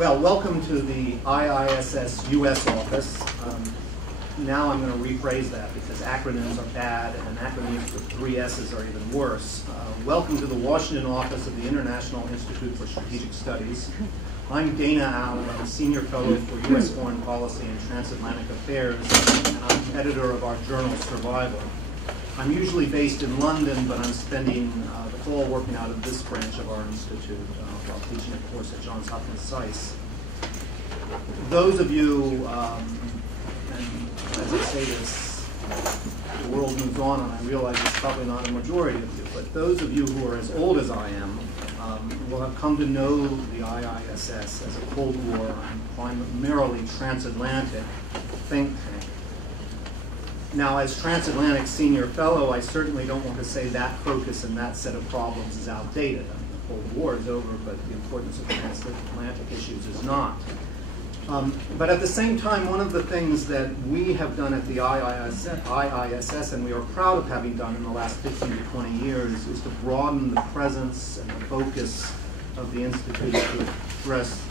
Well, welcome to the IISS-US office. Now I'm going to rephrase that because acronyms are bad and acronyms with 3 S's are even worse. Welcome to the Washington office of the International Institute for Strategic Studies. I'm Dana Allen. I'm a senior fellow for U.S. Foreign Policy and Transatlantic Affairs, and I'm editor of our journal, Survival. I'm usually based in London, but I'm spending the fall working out of this branch of our institute while teaching a course at Johns Hopkins SAIS. Those of you, and as I say this, the world moves on, and I realize it's probably not a majority of you, but those of you who are as old as I am will have come to know the IISS as a Cold War and primarily transatlantic think tank. Now, as transatlantic senior fellow, I certainly don't want to say that focus and that set of problems is outdated. I mean, the Cold War is over, but the importance of transatlantic issues is not. But at the same time, one of the things that we have done at the IISS, and we are proud of having done in the last 15 to 20 years, is to broaden the presence and the focus of the Institute to address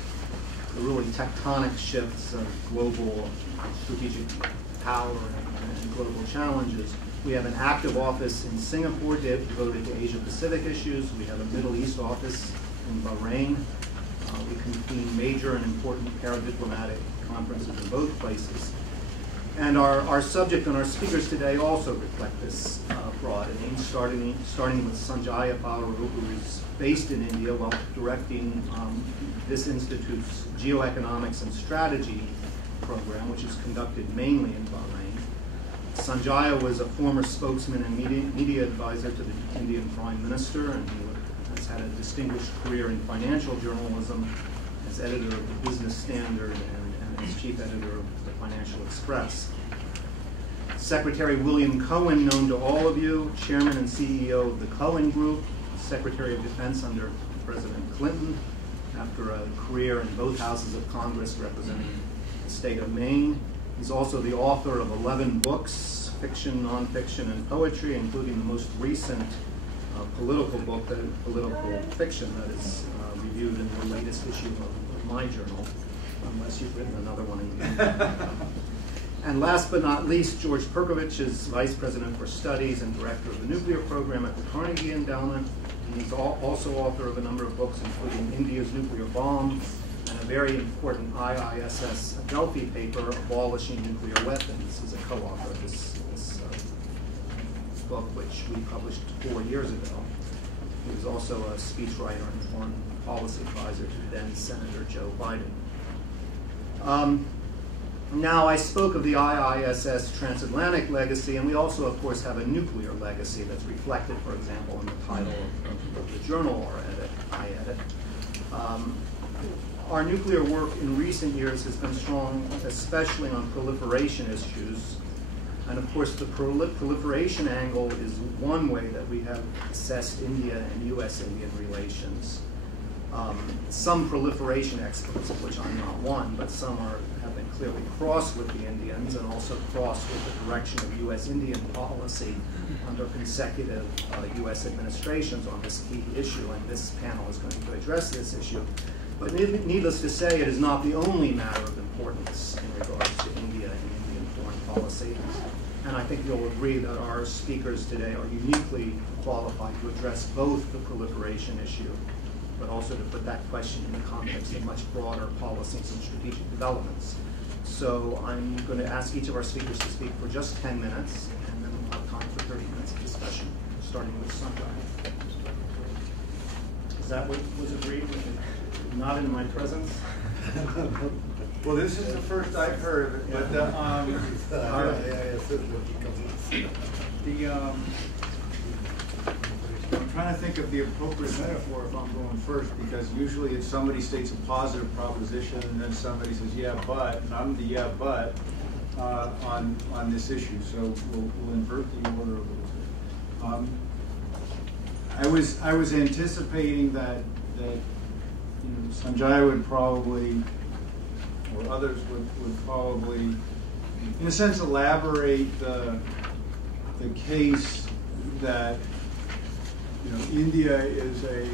the really tectonic shifts of global strategic power and global challenges. We have an active office in Singapore devoted to Asia-Pacific issues. We have a Middle East office in Bahrain. We convene major and important paradiplomatic conferences in both places. And our subject and our speakers today also reflect this broadening, starting with Sanjaya, who is based in India while directing this institute's Geo-economics and Strategy program, which is conducted mainly in Bahrain. Sanjaya was a former spokesman and media advisor to the Indian Prime Minister, and he has had a distinguished career in financial journalism as editor of the Business Standard and as chief editor of the Financial Express. Secretary William Cohen, known to all of you, chairman and CEO of the Cohen Group, Secretary of Defense under President Clinton, after a career in both houses of Congress representing the state of Maine. He's also the author of 11 books, fiction, nonfiction, and poetry, including the most recent political book, political fiction, that is reviewed in the latest issue of my journal, unless you've written another one again. And last but not least, George Perkovich is Vice President for Studies and Director of the Nuclear Program at the Carnegie Endowment. He's also author of a number of books, including India's Nuclear Bomb, and a very important IISS Delphi paper, Abolishing Nuclear Weapons. He's a co-author of this book, which we published 4 years ago. He was also a speechwriter and foreign policy advisor to then Senator Joe Biden. Now, I spoke of the IISS transatlantic legacy, and we also, of course, have a nuclear legacy that's reflected, for example, in the title of the journal I edit. Our nuclear work in recent years has been strong, especially on proliferation issues. And of course, the proliferation angle is one way that we have assessed India and U.S.-Indian relations. Some proliferation experts, of which I'm not one, but some have been clearly cross with the Indians and also cross with the direction of U.S.-Indian policy under consecutive U.S. administrations on this key issue, and this panel is going to address this issue. But needless to say, it is not the only matter of importance in regards to India and Indian foreign policy. And I think you'll agree that our speakers today are uniquely qualified to address both the proliferation issue, but also to put that question in the context of much broader policies and strategic developments. So I'm going to ask each of our speakers to speak for just 10 minutes, and then we'll have time for 30 minutes of discussion, starting with Sanjaya. Is that what was agreed with? Not in my presence? Well, this is the first I've heard of it, but I'm trying to think of the appropriate metaphor if I'm going first, because usually it's somebody states a positive proposition and then somebody says, yeah, but, and I'm the yeah, but on this issue. So we'll invert the order a little bit. I was anticipating that Sanjaya would probably, or others would probably, in a sense, elaborate the case that India is a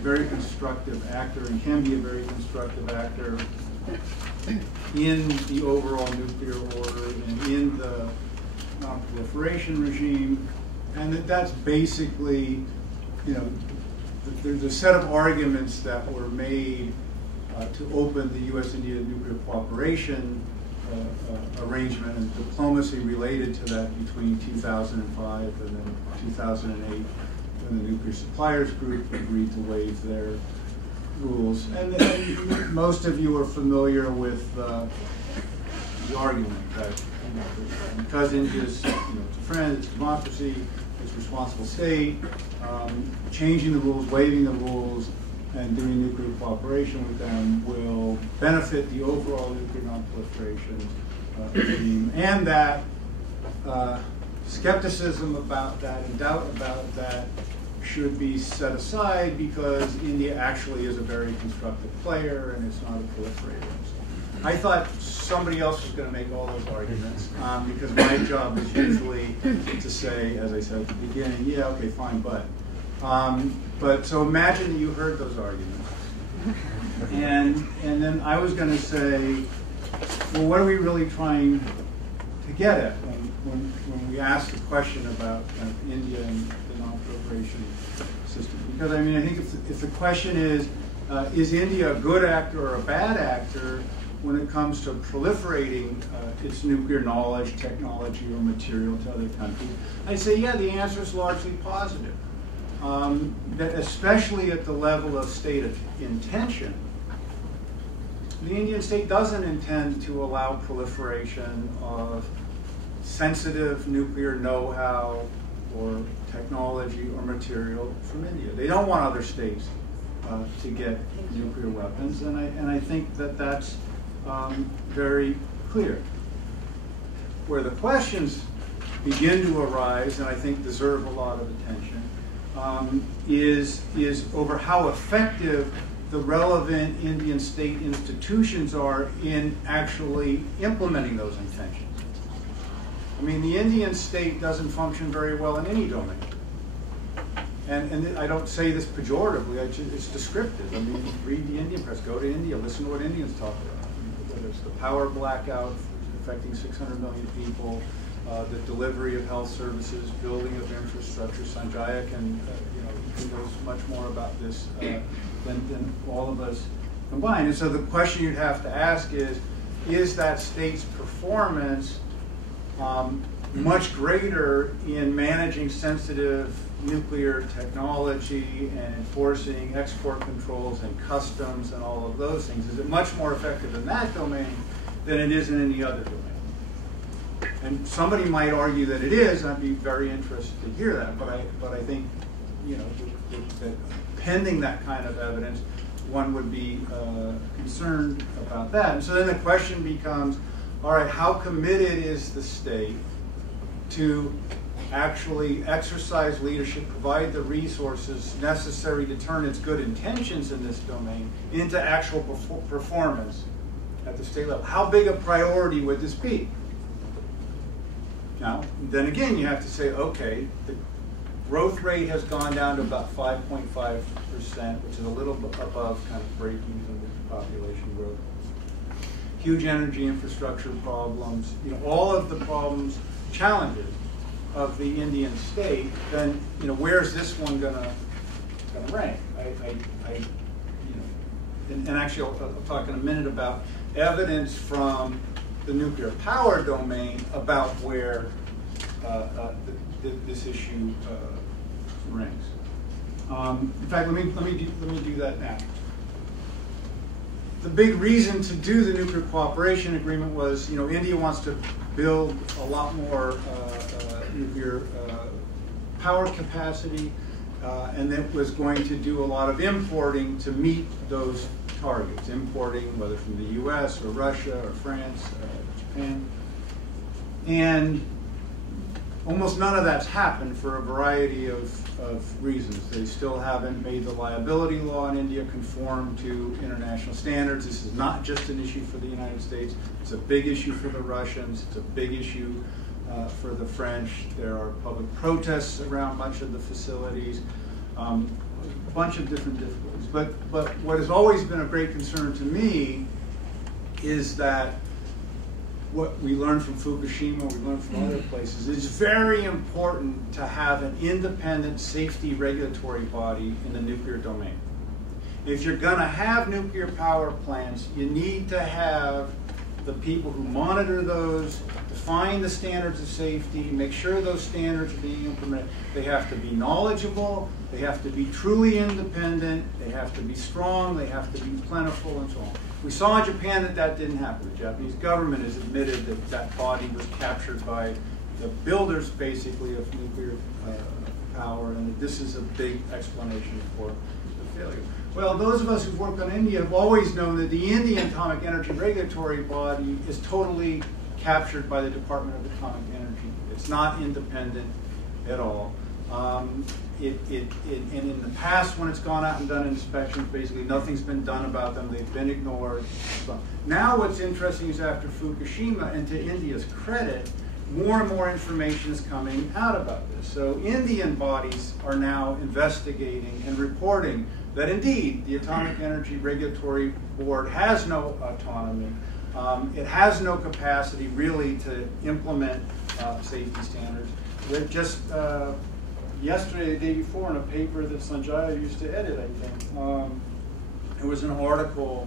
very constructive actor and can be a very constructive actor in the overall nuclear order and in the non-proliferation regime, and that's basically, there's a set of arguments that were made to open the U.S.-India nuclear cooperation arrangement and diplomacy related to that between 2005 and then 2008, when the Nuclear Suppliers Group agreed to waive their rules. And most of you are familiar with the argument that because India's it's a friend, it's a democracy, it's a responsible state, changing the rules, waiving the rules, and doing nuclear cooperation with them will benefit the overall nuclear non-proliferation regime, and that skepticism about that and doubt about that should be set aside because India actually is a very constructive player and it's not a proliferator. I thought somebody else was going to make all those arguments because my job is usually to say, as I said at the beginning, yeah, okay, fine, but so imagine that you heard those arguments, and then I was going to say, well, what are we really trying to get at when we ask the question about India and the non-proliferation system? Because I think if the question is India a good actor or a bad actor when it comes to proliferating its nuclear knowledge, technology, or material to other countries, I'd say, yeah, the answer is largely positive. That especially at the level of state intention, the Indian state doesn't intend to allow proliferation of sensitive nuclear know-how or technology or material from India. They don't want other states to get nuclear weapons, and I think that that's very clear. Where the questions begin to arise, and I think deserve a lot of attention, is over how effective the relevant Indian state institutions are in actually implementing those intentions. The Indian state doesn't function very well in any domain. And I don't say this pejoratively, it's descriptive. Read the Indian press, go to India, listen to what Indians talk about. Whether it's the power blackout affecting 600 million people, the delivery of health services, building of infrastructure. Sanjaya can, he knows much more about this than all of us combined. And so the question you'd have to ask is that state's performance much greater in managing sensitive nuclear technology and enforcing export controls and customs and all of those things? Is it much more effective in that domain than it is in any other domain? And somebody might argue that it is, and I'd be very interested to hear that, but I think, that pending that kind of evidence, one would be concerned about that. And so then the question becomes, all right, how committed is the state to actually exercise leadership, provide the resources necessary to turn its good intentions in this domain into actual performance at the state level? How big a priority would this be? Now, then again, you have to say, okay, the growth rate has gone down to about 5.5%, which is a little above kind of break-even with population growth. Huge energy infrastructure problems, all of the problems, challenges of the Indian state. Then, where's this one gonna rank? And actually, I'll talk in a minute about evidence from the nuclear power domain about where this issue ranks. In fact, let me do that now. The big reason to do the nuclear cooperation agreement was, India wants to build a lot more nuclear power capacity, and it was going to do a lot of importing to meet those targets, importing whether from the US or Russia or France, Japan. And almost none of that's happened for a variety of reasons. They still haven't made the liability law in India conform to international standards. This is not just an issue for the United States. It's a big issue for the Russians. It's a big issue for the French. There are public protests around much of the facilities. A bunch of different difficulties. But what has always been a great concern to me is that what we learned from Fukushima, we learned from other places, it's very important to have an independent safety regulatory body in the nuclear domain. If you're going to have nuclear power plants, you need to have the people who monitor those, define the standards of safety, make sure those standards are being implemented. They have to be knowledgeable, they have to be truly independent, they have to be strong, they have to be plentiful, and so on. We saw in Japan that that didn't happen. The Japanese government has admitted that that body was captured by the builders, basically, of nuclear power, and this is a big explanation for the failure. Well, those of us who've worked on India have always known that the Indian Atomic Energy Regulatory Body is totally captured by the Department of Atomic Energy. It's not independent at all. And in the past, when it's gone out and done inspections, basically nothing's been done about them. They've been ignored. Now what's interesting is after Fukushima, and to India's credit, more and more information is coming out about this. So Indian bodies are now investigating and reporting that indeed the Atomic Energy Regulatory Board has no autonomy. It has no capacity really to implement safety standards. They're just yesterday, the day before, in a paper that Sanjaya used to edit, I think, there was an article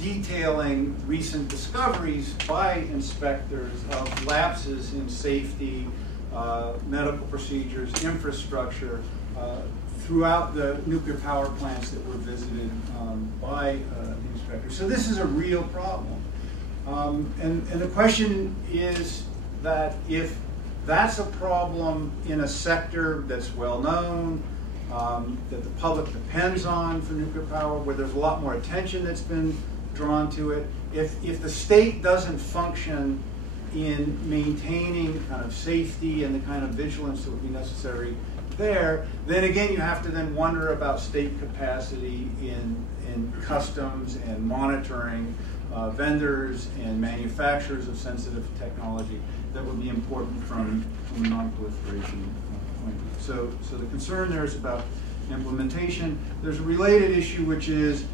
detailing recent discoveries by inspectors of lapses in safety, medical procedures, infrastructure, throughout the nuclear power plants that were visited by the inspectors. So this is a real problem. And the question is that if that's a problem in a sector that's well known, that the public depends on for nuclear power, where there's a lot more attention that's been drawn to it, if the state doesn't function in maintaining kind of safety and the kind of vigilance that would be necessary there, then again you have to then wonder about state capacity in customs and monitoring vendors and manufacturers of sensitive technology that would be important from a non-proliferation point of view. So the concern there is about implementation. There's a related issue, which is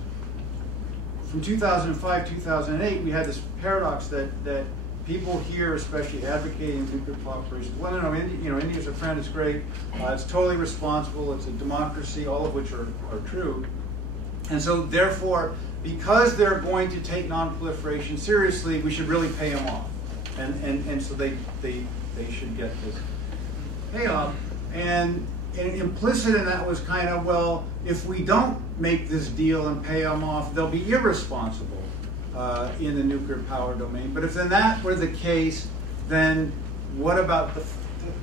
from 2005, 2008, we had this paradox that people here, especially advocating nuclear proliferation, well, no, India's a friend, it's great, it's totally responsible, it's a democracy, all of which are true. And so therefore, because they're going to take non-proliferation seriously, we should really pay them off. And so they should get this payoff. And implicit in that was kind of, well, if we don't make this deal and pay them off, they'll be irresponsible in the nuclear power domain. But if then that were the case, then what about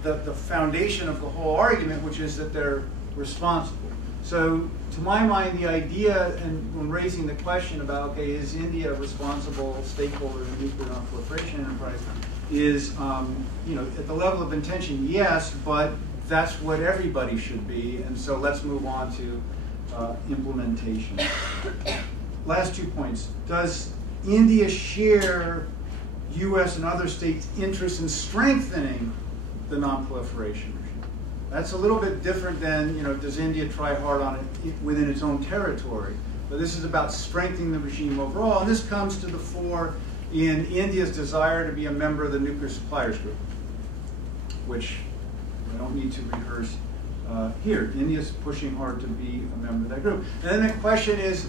the foundation of the whole argument, which is that they're responsible? So to my mind, the idea, and when raising the question about, okay, is India a responsible stakeholder in the nuclear non-proliferation enterprise, is, at the level of intention, yes, but that's what everybody should be, and so let's move on to implementation. Last 2 points. Does India share U.S. and other states' interest in strengthening the non-proliferation regime? That's a little bit different than, does India try hard on it within its own territory? But this is about strengthening the regime overall, and this comes to the fore in India's desire to be a member of the Nuclear Suppliers Group, which I don't need to rehearse here. India's pushing hard to be a member of that group. And then the question is,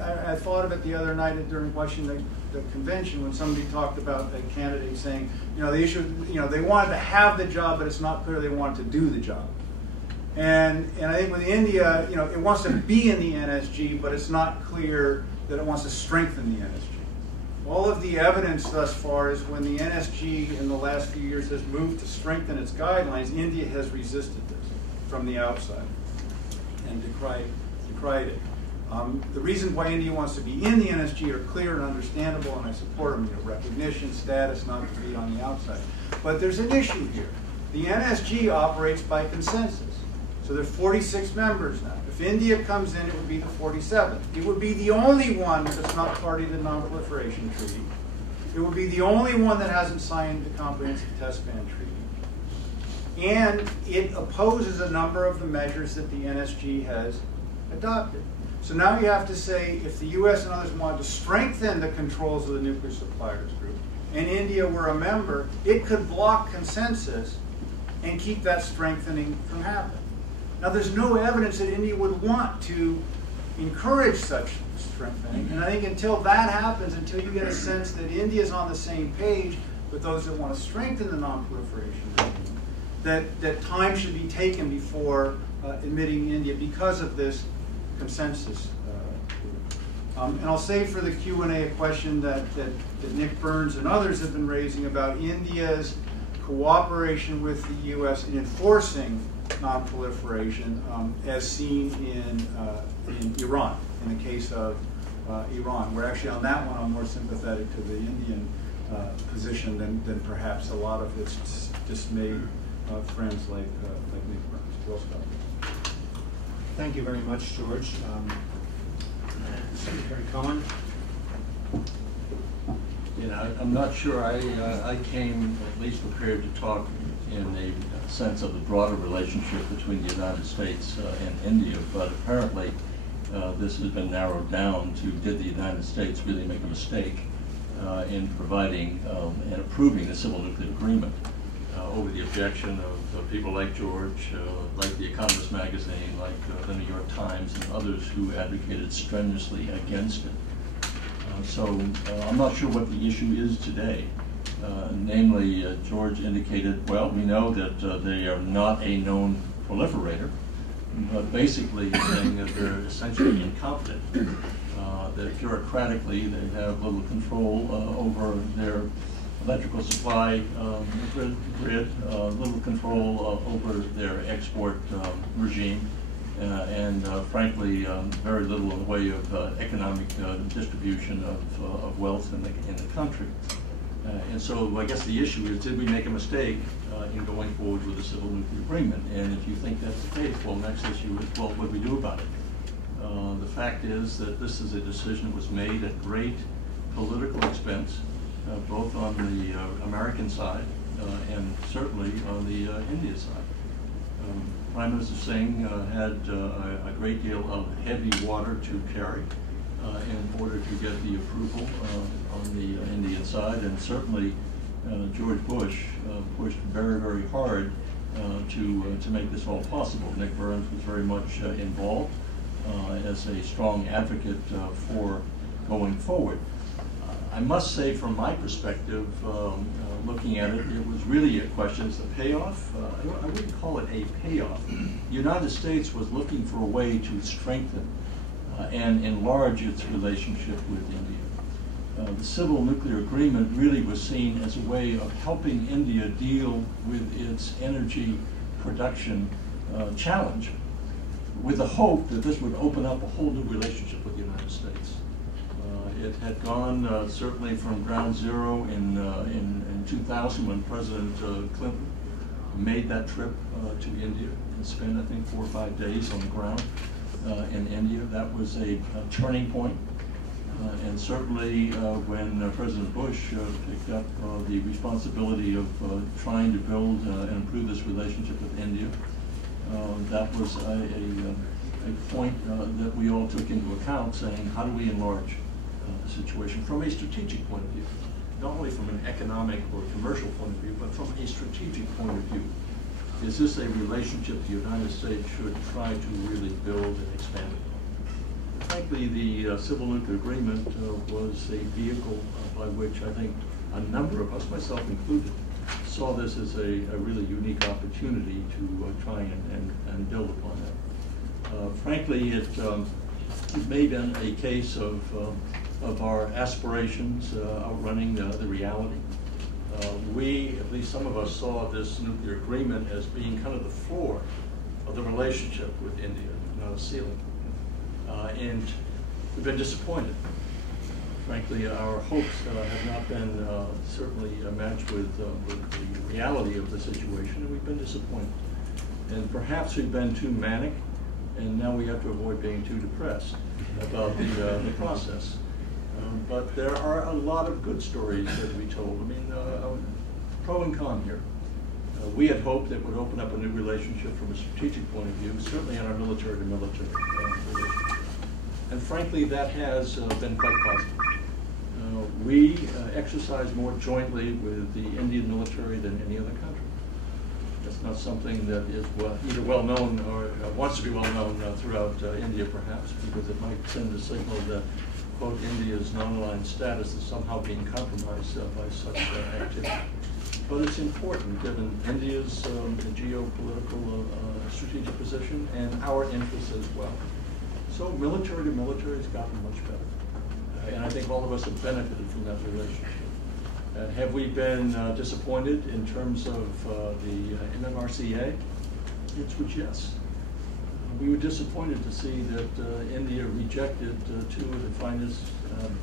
I thought of it the other night during watching the convention when somebody talked about a candidate saying, the issue, they wanted to have the job, but it's not clear they wanted to do the job. And I think with India, it wants to be in the NSG, but it's not clear that it wants to strengthen the NSG. All of the evidence thus far is when the NSG in the last few years has moved to strengthen its guidelines, India has resisted this from the outside and decried it. The reasons why India wants to be in the NSG are clear and understandable, and I support them. Recognition, status, not to be on the outside. But there's an issue here. The NSG operates by consensus. So there are 46 members now. If India comes in, it would be the 47th. It would be the only one that's not party to the Non-Proliferation Treaty. It would be the only one that hasn't signed the Comprehensive Test Ban Treaty. And it opposes a number of the measures that the NSG has adopted. So now you have to say, if the US and others wanted to strengthen the controls of the nuclear suppliers group, and India were a member, it could block consensus and keep that strengthening from happening. Now there's no evidence that India would want to encourage such strengthening, and I think until that happens, until you get a sense that India is on the same page with those that want to strengthen the non-proliferation regime, that time should be taken before admitting India because of this consensus. And I'll save for the Q&A a question that Nick Burns and others have been raising about India's cooperation with the US in enforcing non-proliferation as seen in Iran, in the case of Iran, where actually on that one I'm more sympathetic to the Indian position than perhaps a lot of its dismayed friends like Nick Burns. Well spelled. Thank you very much, George. Secretary Cohen. You know, I'm not sure I came at least prepared to talk in a sense of the broader relationship between the United States and India, but apparently this has been narrowed down to, did the United States really make a mistake in providing and approving the civil nuclear agreement over the objection of people like George, like The Economist magazine, like the New York Times, and others who advocated strenuously against it. So I'm not sure what the issue is today. Namely, George indicated, well, we know that they are not a known proliferator, but basically saying that they're essentially incompetent, that bureaucratically they have little control over their electrical supply grid, little control over their export regime, and frankly, very little in the way of economic distribution of wealth in the country. And so I guess the issue is, did we make a mistake in going forward with the civil nuclear agreement? And if you think that's the case, well, next issue is, well, what do we do about it? The fact is that this is a decision that was made at great political expense, both on the American side and certainly on the India side. Prime Minister Singh had a great deal of heavy water to carry in order to get the approval on the Indian side, and certainly George Bush pushed very, very hard to make this all possible. Nick Burns was very much involved as a strong advocate for going forward. I must say, from my perspective, looking at it, it was really a question, is the payoff? I wouldn't call it a payoff. The United States was looking for a way to strengthen and enlarge its relationship with India. The civil nuclear agreement really was seen as a way of helping India deal with its energy production challenge, with the hope that this would open up a whole new relationship with the United States. It had gone certainly from ground zero in 2000 when President Clinton made that trip to India and spent, I think, 4 or 5 days on the ground in India. That was a turning point. And certainly when President Bush picked up the responsibility of trying to build and improve this relationship with India, that was a point that we all took into account, saying, how do we enlarge the situation from a strategic point of view? Not only from an economic or commercial point of view, but from a strategic point of view. Is this a relationship the United States should try to really build and expand upon? Frankly, the civil nuclear agreement was a vehicle by which I think a number of us, myself included, saw this as a really unique opportunity to try and build upon that. Frankly, it may have been a case of our aspirations outrunning the reality. We, at least some of us, saw this nuclear agreement as being kind of the floor of the relationship with India, not a ceiling. And we've been disappointed. Frankly, our hopes have not been certainly matched with the reality of the situation, and we've been disappointed. And perhaps we've been too manic, and now we have to avoid being too depressed about the process. But there are a lot of good stories that we told. I mean, pro and con here. We had hoped it would open up a new relationship from a strategic point of view, certainly in our military-to-military relationship. And frankly, that has been quite positive. We exercise more jointly with the Indian military than any other country. That's not something that is either well known or wants to be well known throughout India, perhaps, because it might send a signal that, quote, India's non-aligned status is somehow being compromised by such activity. But it's important, given India's geopolitical strategigic position and our interests as well. So military to military has gotten much better. And I think all of us have benefited from that relationship. Have we been disappointed in terms of the MMRCA? It's with yes. We were disappointed to see that India rejected two of the finest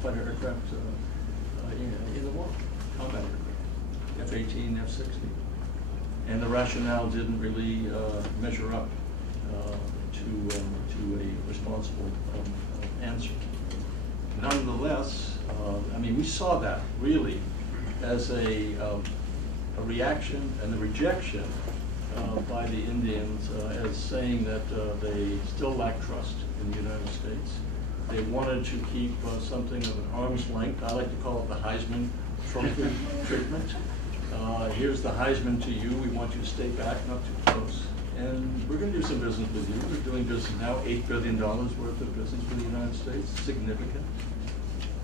fighter aircraft in the world, combat aircraft, F-18, F-16. And the rationale didn't really measure up to a responsible answer. Nonetheless, I mean, we saw that really as a reaction and a rejection by the Indians as saying that they still lack trust in the United States. They wanted to keep something of an arm's length. I like to call it the Heisman Trophy treatment. Here's the Heisman to you. We want you to stay back, not too close. And we're going to do some business with you. We're doing business now, $8 billion worth of business with the United States, significant.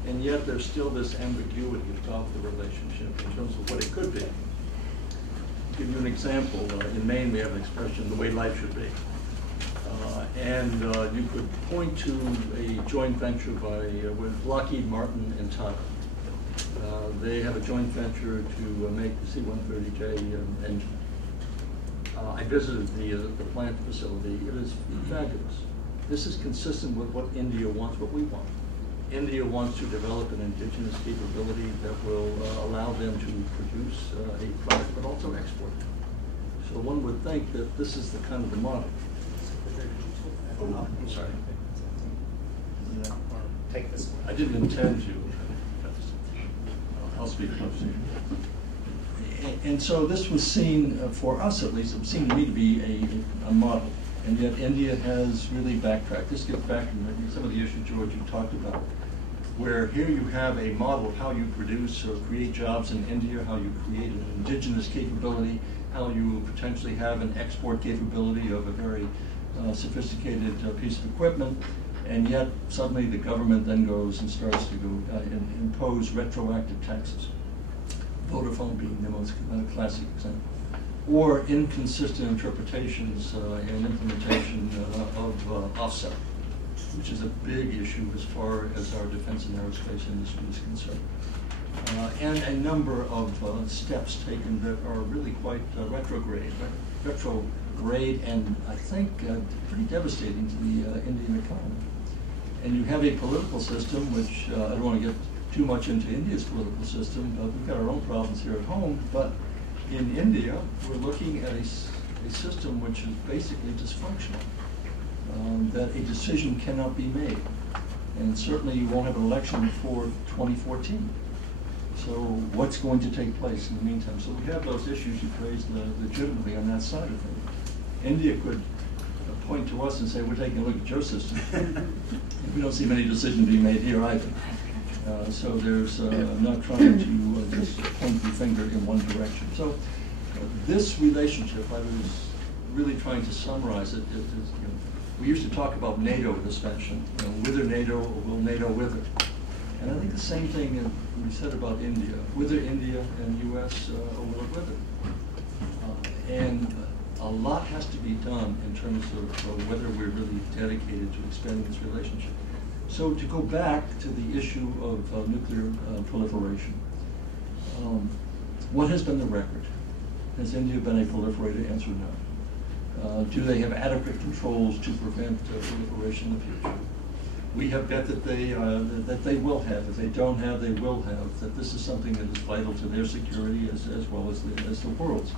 And yet there's still this ambiguity about the relationship in terms of what it could be. I'll give you an example. In Maine, we have an expression, the way life should be. And you could point to a joint venture with Lockheed Martin and Tata. They have a joint venture to make the C-130J engine. I visited the plant facility. It is fabulous. This is consistent with what India wants, what we want. India wants to develop an indigenous capability that will allow them to produce a product, but also export it. So one would think that this is the kind of the model. Oh, I'm sorry. Take this one. I didn't intend to. I'll speak closer. And so this was seen, for us at least, it seemed to me to be a model. And yet India has really backtracked. This gets back to some of the issues, George, you talked about, where here you have a model of how you produce or create jobs in India, how you create an indigenous capability, how you potentially have an export capability of a very sophisticated piece of equipment, and yet suddenly the government then goes and starts to go impose retroactive taxes. Vodafone being the most classic example. Or inconsistent interpretations and implementation of offset, which is a big issue as far as our defense and aerospace industry is concerned. And a number of steps taken that are really quite retrograde and I think pretty devastating to the Indian economy. And you have a political system, which I don't want to get too much into India's political system, but we've got our own problems here at home. But in India, we're looking at a system which is basically dysfunctional, that a decision cannot be made. And certainly you won't have an election before 2014. So what's going to take place in the meantime? So we have those issues you raised legitimately on that side of things. India could point to us and say, we're taking a look at your system. We don't see many decisions being made here either. So there's not trying to just point the finger in one direction. So this relationship, I was really trying to summarize it. We used to talk about NATO expansion, wither NATO, or will NATO wither? And I think the same thing we said about India, wither India and U.S. Or will it wither? And a lot has to be done in terms of whether we're really dedicated to expanding this relationship. So to go back to the issue of nuclear proliferation, what has been the record? Has India been a proliferator? Answer no. Do they have adequate controls to prevent proliferation in the future? We have bet that they will have. If they don't have, they will have. That this is something that is vital to their security as well as the world's.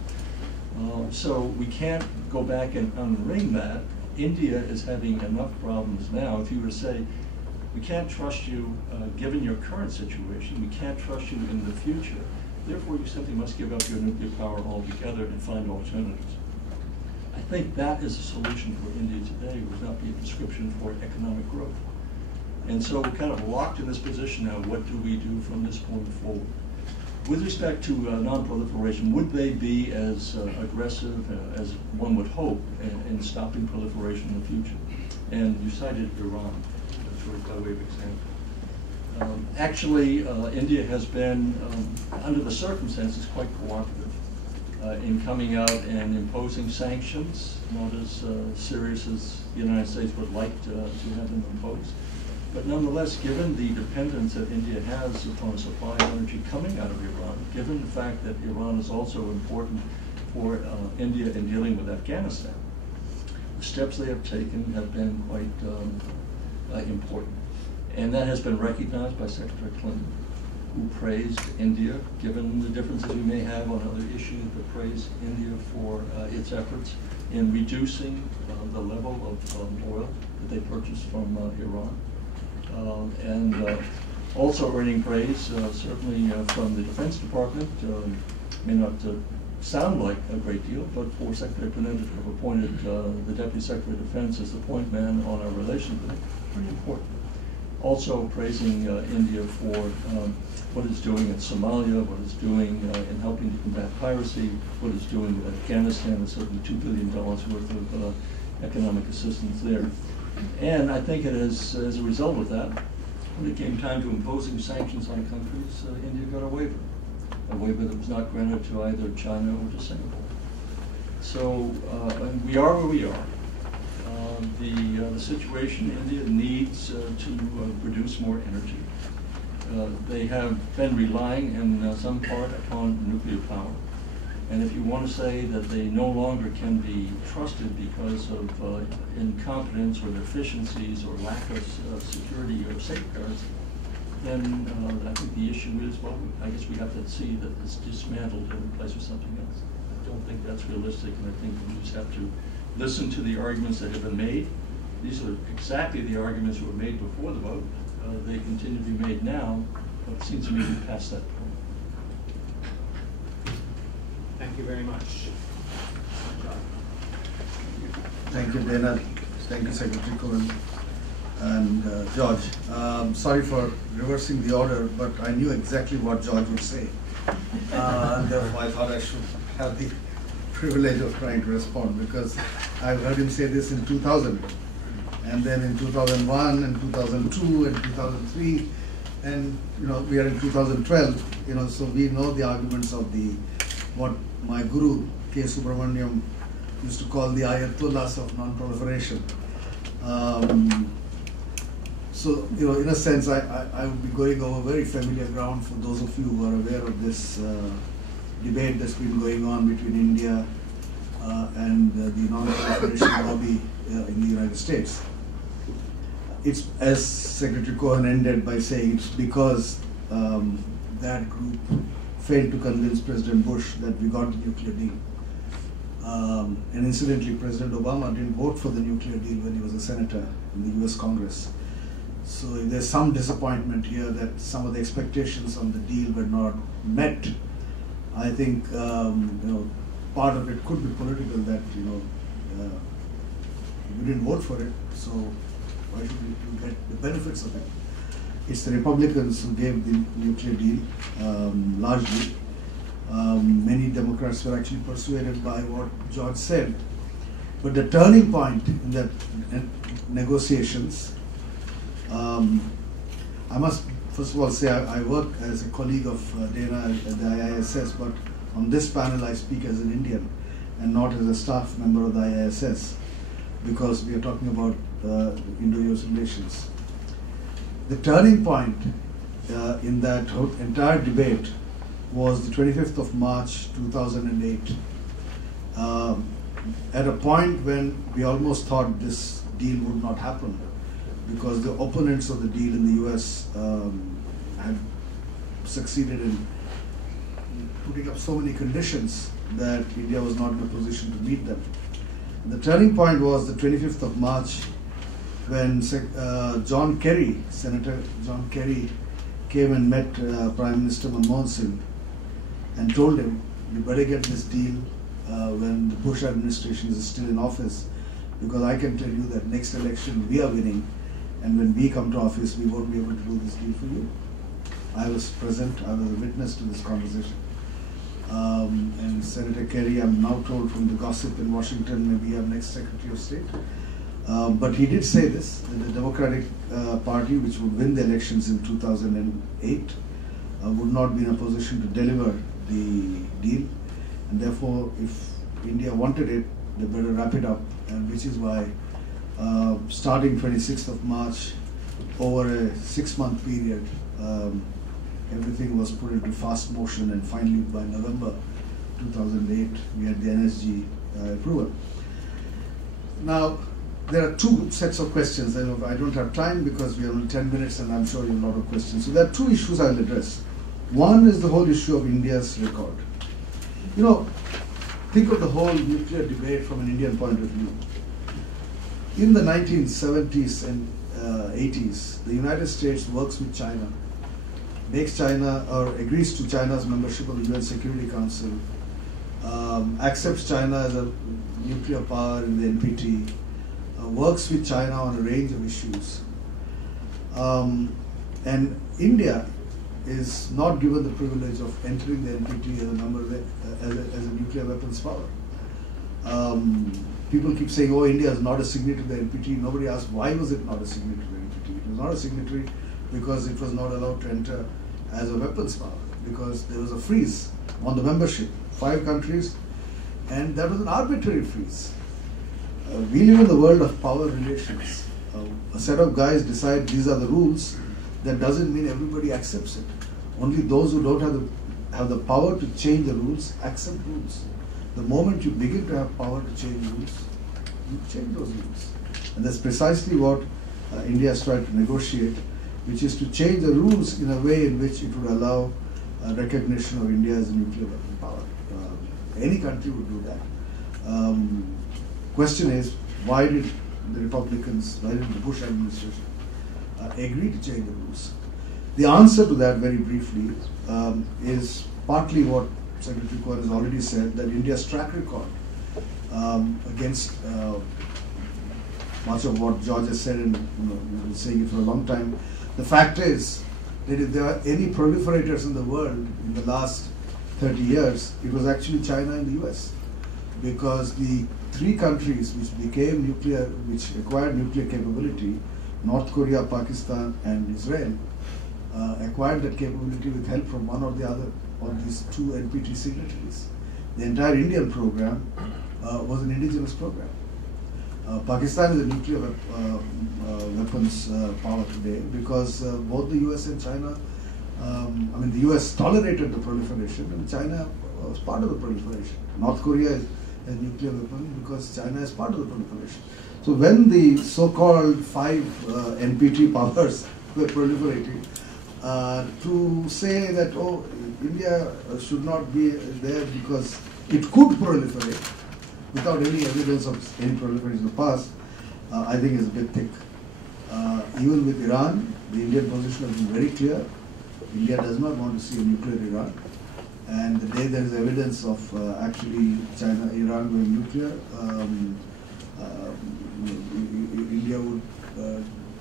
So we can't go back and unring that. India is having enough problems now. If you were to say, We can't trust you given your current situation. We can't trust you in the future. Therefore, you simply must give up your nuclear power altogether and find alternatives. I think that is a solution for India today. Would not be a prescription for economic growth. And so we're kind of locked in this position now. What do we do from this point forward? With respect to non-proliferation, would they be as aggressive as one would hope in stopping proliferation in the future? And you cited Iran, sort of by way of example. Actually, India has been, under the circumstances, quite cooperative in coming out and imposing sanctions, not as serious as the United States would like to have them imposed. But nonetheless, given the dependence that India has upon a supply of energy coming out of Iran, given the fact that Iran is also important for India in dealing with Afghanistan, the steps they have taken have been quite important. And that has been recognized by Secretary Clinton, who praised India, given the differences we may have on other issues, but praised India for its efforts in reducing the level of oil that they purchased from Iran. And also earning praise, certainly from the Defense Department, may not sound like a great deal, but for Secretary Clinton to have appointed the Deputy Secretary of Defense as the point man on our relations with it, pretty important. Also praising India for what it's doing in Somalia, what it's doing in helping to combat piracy, what it's doing with Afghanistan, and certainly $2 billion worth of economic assistance there. And I think it is, as a result of that, when it came time to imposing sanctions on countries, India got a waiver that was not granted to either China or to Singapore. So we are where we are. The situation in India needs to produce more energy. They have been relying in some part upon nuclear power. And if you want to say that they no longer can be trusted because of incompetence or deficiencies or lack of security or safeguards, then I think the issue is, well, I guess we have to see that it's dismantled and replaced with something else. I don't think that's realistic, and I think we just have to listen to the arguments that have been made. These are exactly the arguments that were made before the vote. They continue to be made now, but it seems to me we're past that point. Thank you very much. Thank you, Dana. Thank you, Secretary Cohen and George. Sorry for reversing the order, but I knew exactly what George would say. And therefore, I thought I should have the privilege of trying to respond, because I've heard him say this in 2000, and then in 2001, and 2002, and 2003, and we are in 2012. So we know the arguments of what my guru K. Subramaniam used to call the Ayatollahs of non-proliferation. So in a sense, I would be going over very familiar ground for those of you who are aware of this debate that's been going on between India and the non-proliferation lobby in the United States. It's, as Secretary Cohen ended by saying, it's because that group failed to convince President Bush that we got the nuclear deal. And incidentally, President Obama didn't vote for the nuclear deal when he was a senator in the US Congress. So there's some disappointment here that some of the expectations on the deal were not met. I think part of it could be political, that we didn't vote for it, so why should we get the benefits of it? It's the Republicans who gave the nuclear deal, largely. Many Democrats were actually persuaded by what George said. But the turning point in that negotiations, I must first of all say I work as a colleague of Dana at the IISS, but on this panel I speak as an Indian and not as a staff member of the IISS, because we are talking about Indo-US relations. The turning point in that entire debate was the 25th of March 2008, at a point when we almost thought this deal would not happen, because the opponents of the deal in the US had succeeded in putting up so many conditions that India was not in a position to meet them. The turning point was the 25th of March when John Kerry, Senator John Kerry, came and met Prime Minister Manmohan Singh and told him, you better get this deal when the Bush administration is still in office, because I can tell you that next election we are winning, and when we come to office we won't be able to do this deal for you. I was present, I was a witness to this conversation. And Senator Kerry, I'm now told from the gossip in Washington, maybe our next Secretary of State. But he did say this, that the Democratic Party, which would win the elections in 2008, would not be in a position to deliver the deal. And therefore, if India wanted it, they better wrap it up. And which is why, starting 26th of March, over a 6-month period, everything was put into fast motion, and finally by November 2008, we had the NSG approval. Now, there are two sets of questions. I don't have time because we have only 10 minutes and I'm sure you have a lot of questions. So there are two issues I'll address. One is the whole issue of India's record. You know, think of the whole nuclear debate from an Indian point of view. In the 1970s and 80s, the United States works with China, makes China or agrees to China's membership of the UN Security Council, accepts China as a nuclear power in the NPT, works with China on a range of issues. And India is not given the privilege of entering the NPT as a member as a nuclear weapons power. People keep saying, oh, India is not a signatory to the NPT. Nobody asks, why was it not a signatory to the NPT? It was not a signatory because it was not allowed to enter as a weapons power, because there was a freeze on the membership, 5 countries, and that was an arbitrary freeze. We live in the world of power relations. A set of guys decide these are the rules. That doesn't mean everybody accepts it. Only those who don't have the power to change the rules accept rules. The moment you begin to have power to change rules, you change those rules. And that's precisely what India has tried to negotiate, which is to change the rules in a way in which it would allow recognition of India as a nuclear weapon power. Any country would do that. Question is, why did the Republicans, why did the Bush administration agree to change the rules? The answer to that, very briefly, is partly what Secretary Cohen has already said, that India's track record against much of what George has said, and we've been saying it for a long time. The fact is that if there are any proliferators in the world in the last 30 years, it was actually China and the US. Because the 3 countries which became nuclear, which acquired nuclear capability, North Korea, Pakistan, and Israel, acquired that capability with help from one or the other of these 2 NPT signatories. The entire Indian program was an indigenous program. Pakistan is a nuclear weapons power today because both the US and China, the US tolerated the proliferation and China was part of the proliferation. North Korea is a nuclear weapon because China is part of the proliferation. So when the so-called 5 NPT powers were proliferating, to say that, oh, India should not be there because it could proliferate without any evidence of any proliferation in the past, I think is a bit thick. Even with Iran, the Indian position has been very clear. India does not want to see a nuclear Iran. And the day there is evidence of actually Iran going nuclear, India would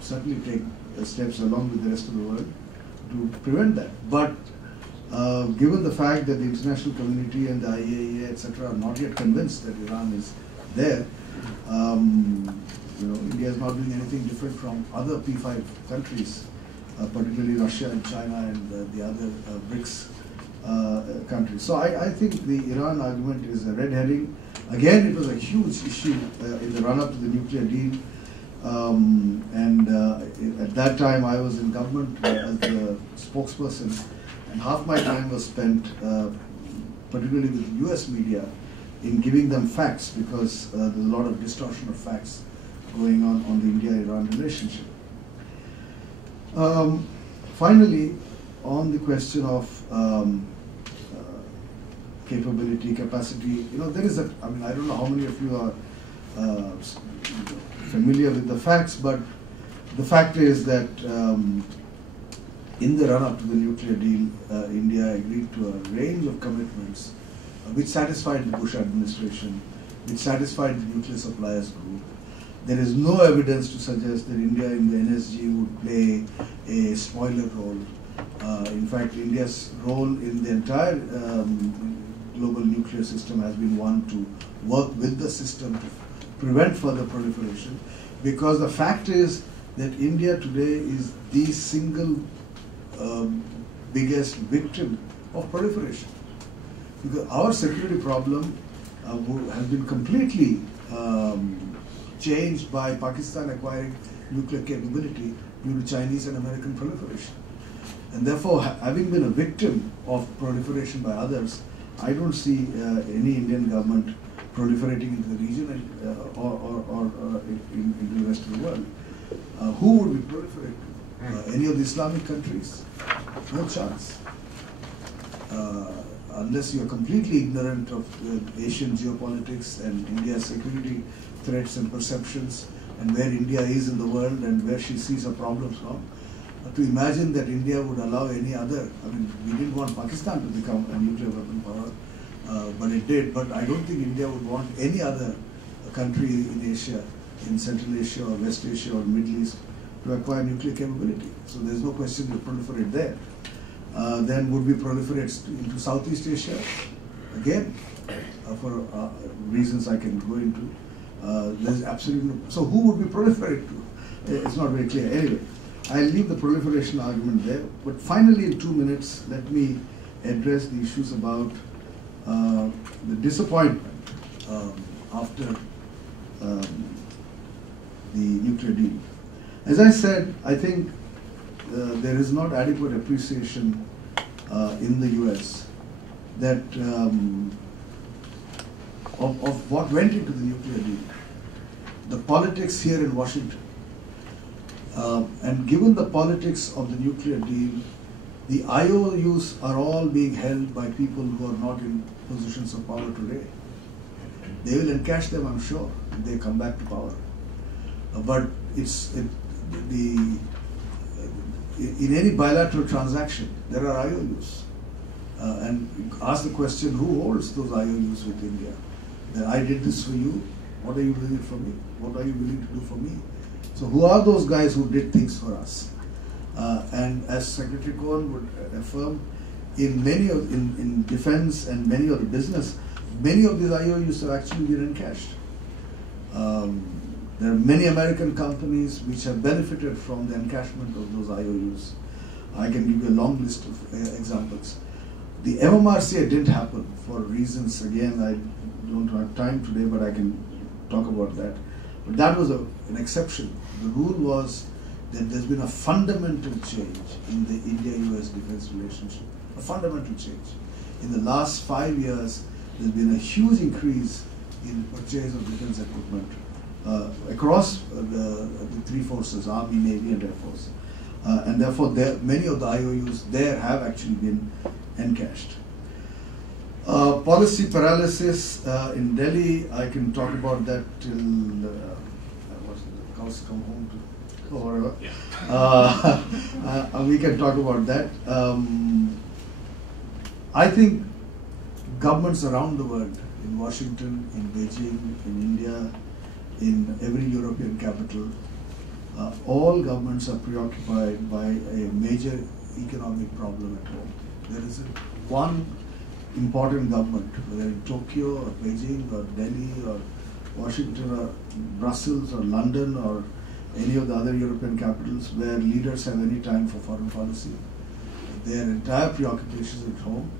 certainly take steps along with the rest of the world to prevent that. But given the fact that the international community and the IAEA, etc., are not yet convinced that Iran is there, India is not doing anything different from other P5 countries, particularly Russia and China and the other BRICS countries. So I think the Iran argument is a red herring. Again, it was a huge issue in the run-up to the nuclear deal. At that time, I was in government as the spokesperson, and half my time was spent, particularly with the US media, in giving them facts, because there's a lot of distortion of facts going on the India-Iran relationship. Finally, on the question of capability, capacity, there is I don't know how many of you are familiar with the facts, but the fact is that in the run-up to the nuclear deal, India agreed to a range of commitments which satisfied the Bush administration, which satisfied the nuclear suppliers group. There is no evidence to suggest that India in the NSG would play a spoiler role. In fact, India's role in the entire global nuclear system has been one to work with the system to prevent further proliferation, because the fact is that India today is the single biggest victim of proliferation. Because our security problem has been completely changed by Pakistan acquiring nuclear capability due to Chinese and American proliferation. And therefore, having been a victim of proliferation by others, I don't see any Indian government proliferating into the region or into the rest of the world. Who would we proliferate to? Any of the Islamic countries? No chance. Unless you are completely ignorant of Asian geopolitics and India's security threats and perceptions, and where India is in the world and where she sees her problems from, to imagine that India would allow any other, I mean, we didn't want Pakistan to become a nuclear weapon power, but it did. But I don't think India would want any other country in Asia, in Central Asia or West Asia or Middle East, to acquire nuclear capability. So there's no question to proliferate there. Then would we proliferate into Southeast Asia? Again, for reasons I can go into. There's absolutely no. So who would we proliferate to? It's not very clear. Anyway, I'll leave the proliferation argument there. But finally, in 2 minutes, let me address the issues about the disappointment after the nuclear deal. As I said, I think there is not adequate appreciation in the US that of what went into the nuclear deal, the politics here in Washington. And given the politics of the nuclear deal, the IOUs are all being held by people who are not in positions of power today. They will encash them, I'm sure, if they come back to power. But in any bilateral transaction, there are IOUs. And ask the question, who holds those IOUs with India? That I did this for you, what are you willing for me? What are you willing to do for me? So who are those guys who did things for us? And as Secretary Cohen would affirm, in defense and many of the business, many of these IOUs have actually been encashed. There are many American companies which have benefited from the encashment of those IOUs. I can give you a long list of examples. The MMRCA didn't happen for reasons, again, I don't have time today, but I can talk about that. But that was an exception. The rule was that there's been a fundamental change in the India-US defense relationship, a fundamental change. In the last 5 years, there's been a huge increase in purchase of defense equipment across the three forces, Army, Navy, and Air Force. And therefore, many of the IOUs there have actually been encashed. Policy paralysis in Delhi, I can talk about that till the cows come home to, or whatever. Yeah. We can talk about that. I think governments around the world, in Washington, in Beijing, in India, in every European capital, all governments are preoccupied by a major economic problem at home. There isn't one important government, whether in Tokyo or Beijing or Delhi or Washington or Brussels or London or any of the other European capitals, where leaders have any time for foreign policy. Their entire preoccupation is at home,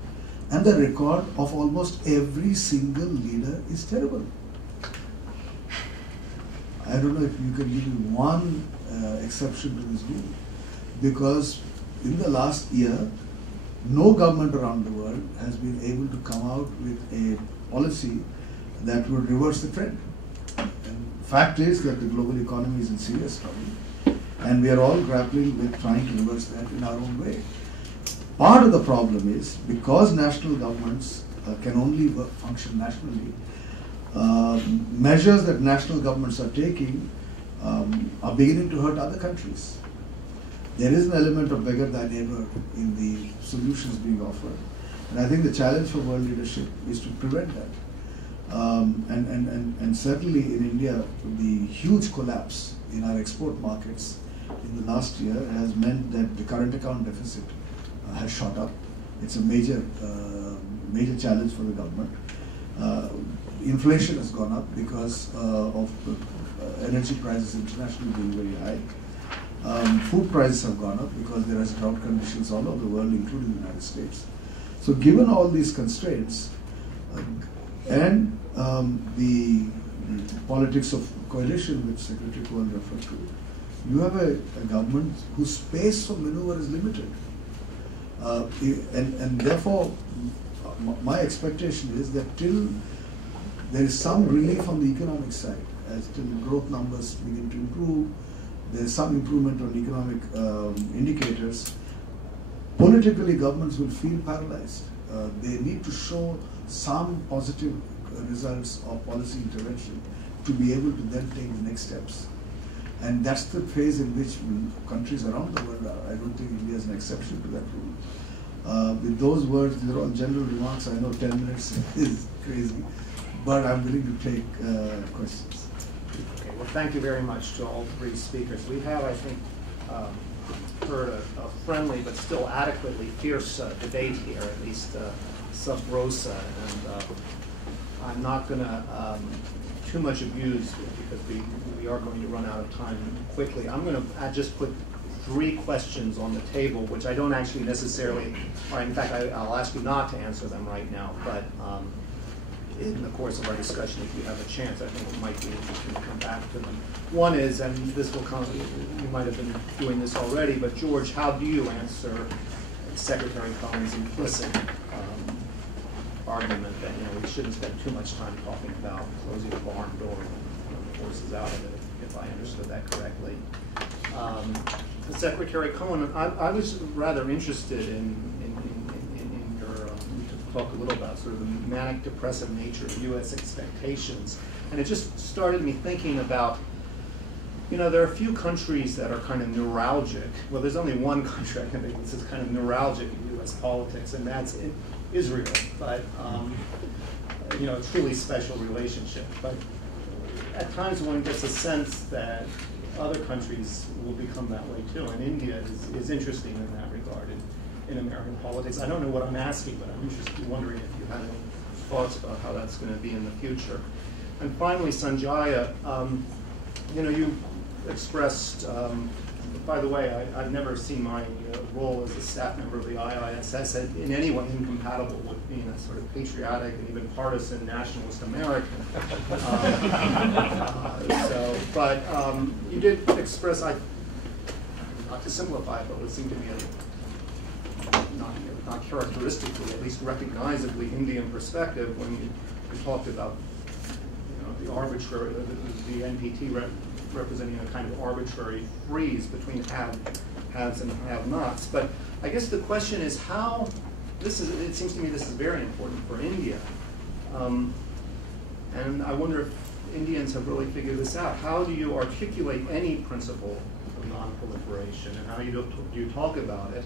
and the record of almost every single leader is terrible. I don't know if you can give me one exception to this rule, because in the last year, no government around the world has been able to come out with a policy that would reverse the trend. And fact is that the global economy is in serious trouble, and we are all grappling with trying to reverse that in our own way. Part of the problem is because national governments can only function nationally, measures that national governments are taking are beginning to hurt other countries. There is an element of beggar thy neighbor in the solutions being offered. And I think the challenge for world leadership is to prevent that. And certainly in India, the huge collapse in our export markets in the last year has meant that the current account deficit has shot up. It's a major challenge for the government. Inflation has gone up because of energy prices internationally being very high. Food prices have gone up because there are drought conditions all over the world, including the United States. So given all these constraints and the politics of coalition, which Secretary Cohen referred to, you have a government whose space for maneuver is limited. And therefore, my expectation is that till there is some relief on the economic side, as till growth numbers begin to improve, there is some improvement on economic indicators, politically governments will feel paralyzed. They need to show some positive results of policy intervention to be able to then take the next steps. And that's the phase in which countries around the world are. I don't think India is an exception to that rule. With those words, these are all general remarks. I know 10 minutes is crazy, but I'm willing to take questions. Okay, well, thank you very much to all three speakers. We have, I think, heard a friendly but still adequately fierce debate here, at least sub rosa, and I'm not going to too much abuse because we are going to run out of time quickly. I'm going to just put three questions on the table, which I don't actually necessarily, or in fact, I'll ask you not to answer them right now, but in the course of our discussion, if you have a chance, I think it might be interesting to come back to them. One is, and this will come, you might have been doing this already, but George, how do you answer Secretary Cohen's implicit argument that we shouldn't spend too much time talking about closing the barn door and the horses out of it, if I understood that correctly? Secretary Cohen, I was rather interested in your, to talk a little about sort of the manic depressive nature of U.S. expectations. And it just started me thinking about, there are a few countries that are kind of neuralgic. Well, there's only one country I can think of that's kind of neuralgic in U.S. politics, and that's Israel. But, a truly special relationship. But at times one gets a sense that other countries will become that way too, and India is interesting in that regard in American politics. I don't know what I'm asking, but I'm interested, wondering if you have any thoughts about how that's going to be in the future. And finally, Sanjaya, you expressed, by the way, I've never seen my role as a staff member of the IISS in any way incompatible with being a sort of patriotic and even partisan nationalist American. But you did express, not to simplify it, but what seemed to be not characteristically, at least recognizably Indian perspective when you talked about the arbitrary, the NPT representing a kind of arbitrary freeze between haves and have-nots. But I guess the question is how, it seems to me this is very important for India. And I wonder if Indians have really figured this out. How do you articulate any principle of non-proliferation, and how do you talk about it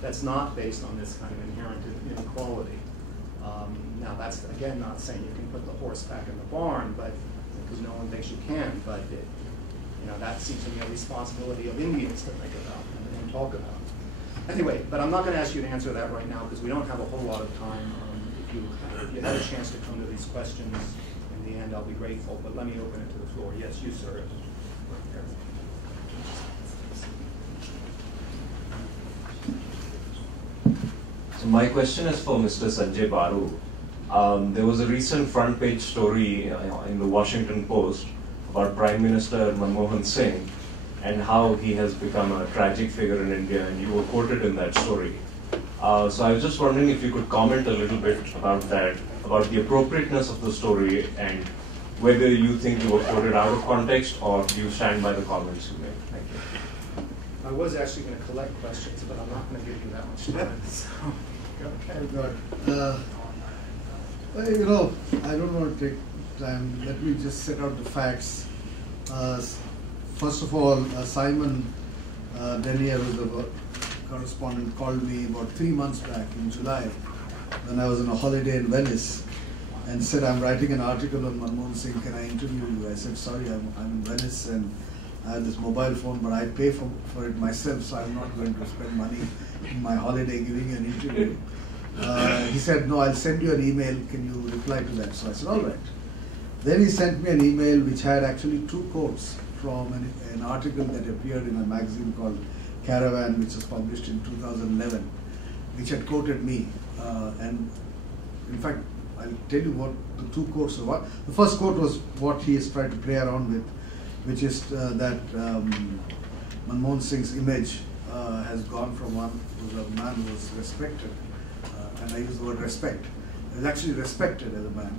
that's not based on this kind of inherent inequality? Now that's, again, not saying you can put the horse back in the barn, but because no one thinks you can, but that seems to me a responsibility of Indians to think about and talk about. Anyway, but I'm not going to ask you to answer that right now because we don't have a whole lot of time. If you had a chance to come to these questions in the end, I'll be grateful, but let me open it to the floor. Yes, you, sir. So my question is for Mr. Sanjay Baru. There was a recent front page story in the Washington Post about Prime Minister Manmohan Singh and how he has become a tragic figure in India, and you were quoted in that story. So I was just wondering if you could comment a little bit about that, about the appropriateness of the story, and whether you think you were quoted out of context or do you stand by the comments you made. Thank you. I was actually going to collect questions, but I'm not going to give you that much time. So. Okay. I don't want to take time. Let me just set out the facts. First of all, Simon Denier, who's the correspondent, called me about 3 months back in July when I was on a holiday in Venice and said, I'm writing an article on Manmohan Singh, can I interview you? I said, sorry, I'm in Venice and I have this mobile phone, but I pay for it myself, so I'm not going to spend money in my holiday giving you an interview. He said, no, I'll send you an email, can you reply to that? So I said, all right. Then he sent me an email which had actually 2 quotes from an article that appeared in a magazine called Caravan, which was published in 2011, which had quoted me. And in fact, I'll tell you what the 2 quotes were. The first quote was what he has tried to play around with, which is that Manmohan Singh's image has gone from one who was a man who was respected, and I use the word respect. He was actually respected as a man.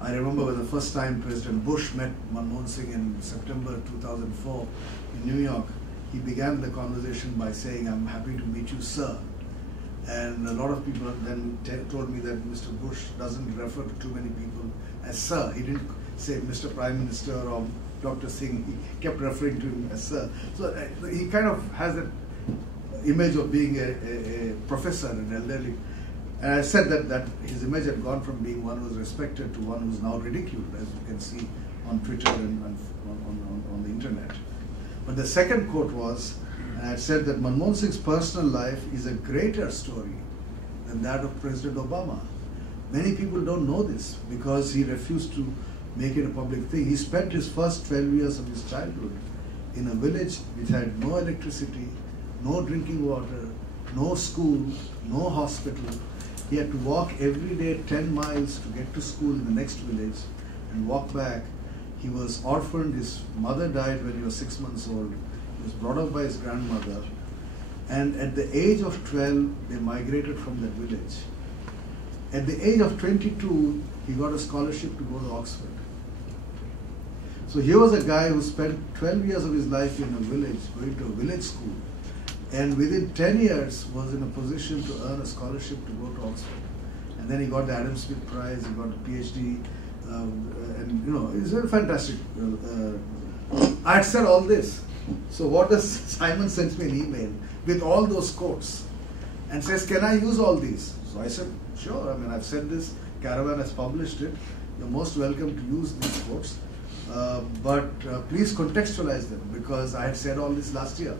I remember when the first time President Bush met Manmohan Singh in September 2004 in New York, he began the conversation by saying, I'm happy to meet you, sir. And a lot of people then told me that Mr. Bush doesn't refer to too many people as sir. He didn't say Mr. Prime Minister or Dr. Singh. He kept referring to him as sir. So he kind of has that image of being a professor, an elderly. And I said that his image had gone from being one who was respected to one who is now ridiculed, as you can see on Twitter and on the internet. But the second quote was, and I said that Manmohan Singh's personal life is a greater story than that of President Obama. Many people don't know this because he refused to make it a public thing. He spent his first 12 years of his childhood in a village which had no electricity, no drinking water, no school, no hospital. He had to walk every day 10 miles to get to school in the next village and walk back. He was orphaned. His mother died when he was 6 months old. He was brought up by his grandmother. And at the age of 12, they migrated from that village. At the age of 22, he got a scholarship to go to Oxford. So here was a guy who spent 12 years of his life in a village, going to a village school, and within 10 years was in a position to earn a scholarship to go to Oxford. And then he got the Adam Smith Prize, he got a PhD, and you know, it's very fantastic. I had said all this. So what does Simon sends me an email with all those quotes and says, can I use all these? So I said, sure, I mean, I've said this, Caravan has published it, you're most welcome to use these quotes, but please contextualize them, because I had said all this last year.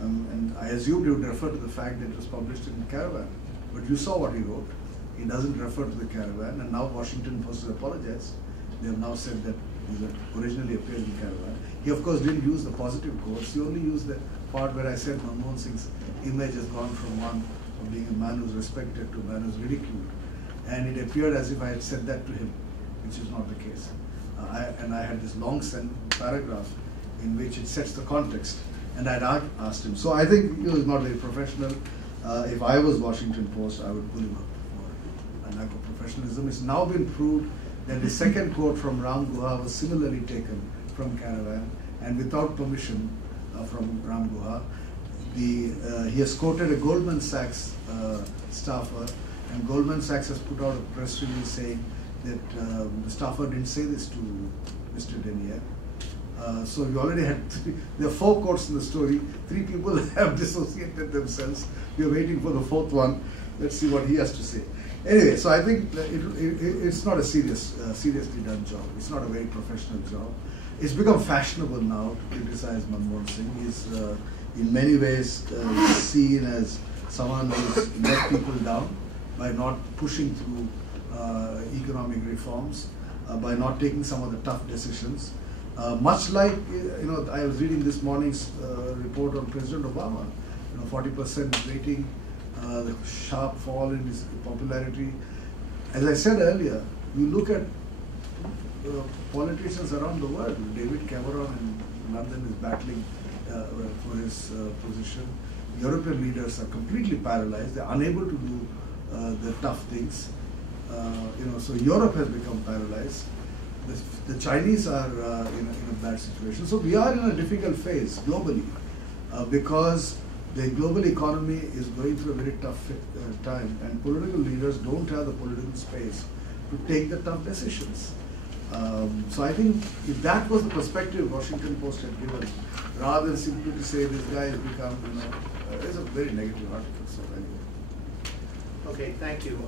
And I assumed you would refer to the fact that it was published in Caravan. But you saw what he wrote. He doesn't refer to the Caravan, and now Washington Post has apologized. They have now said that these originally appeared in Caravan. He of course didn't use the positive quotes. He only used the part where I said Manmohan Singh's image has gone from one of being a man who's respected to a man who's ridiculed. And it appeared as if I had said that to him, which is not the case. And I had this long paragraph in which it sets the context. And I'd asked him. So I think he was not very professional. If I was Washington Post, I would pull him up for a lack of professionalism. It's now been proved that the second quote from Ram Guha was similarly taken from Caravan and without permission from Ram Guha. He has quoted a Goldman Sachs staffer, and Goldman Sachs has put out a press release saying that the staffer didn't say this to Mr. Denier. So you already had there are 4 quotes in the story. 3 people have dissociated themselves. We are waiting for the 4th one. Let's see what he has to say. Anyway, so I think it's not a seriously done job. It's not a very professional job. It's become fashionable now to criticize Manmohan Singh. He's in many ways seen as someone who's let people down by not pushing through economic reforms, by not taking some of the tough decisions. Much like, I was reading this morning's report on President Obama, 40% rating, the sharp fall in his popularity. As I said earlier, you look at politicians around the world. David Cameron in London is battling for his position. European leaders are completely paralyzed. They're unable to do the tough things. So Europe has become paralyzed. The Chinese are in a bad situation. So we are in a difficult phase globally because the global economy is going through a very tough time, and political leaders don't have the political space to take the tough decisions. So I think if that was the perspective Washington Post had given, rather than simply to say this guy has become, it's a very negative article. So anyway. Okay, thank you.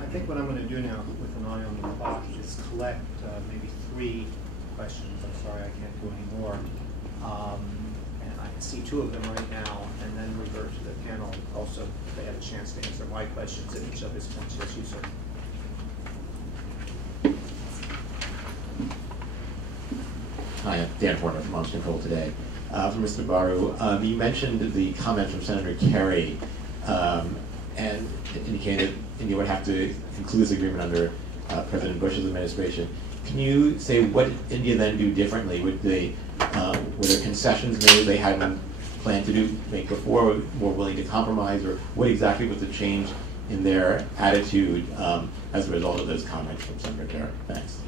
I think what I'm going to do now, with an eye on the clock, is collect maybe 3 questions. I'm sorry I can't do any more. And I can see 2 of them right now, and then revert to the panel. Also, they had a chance to answer my questions at each of his points. Yes, you, sir. Hi, I'm Dan Horner from Launch Control Today. For Mr. Baru, you mentioned the comment from Senator Kerry and indicated India would have to conclude this agreement under President Bush's administration. Can you say what did India then do differently? Were there concessions made they hadn't planned to make before, more willing to compromise, or what exactly was the change in their attitude as a result of those comments from Senator Kerry? Thanks.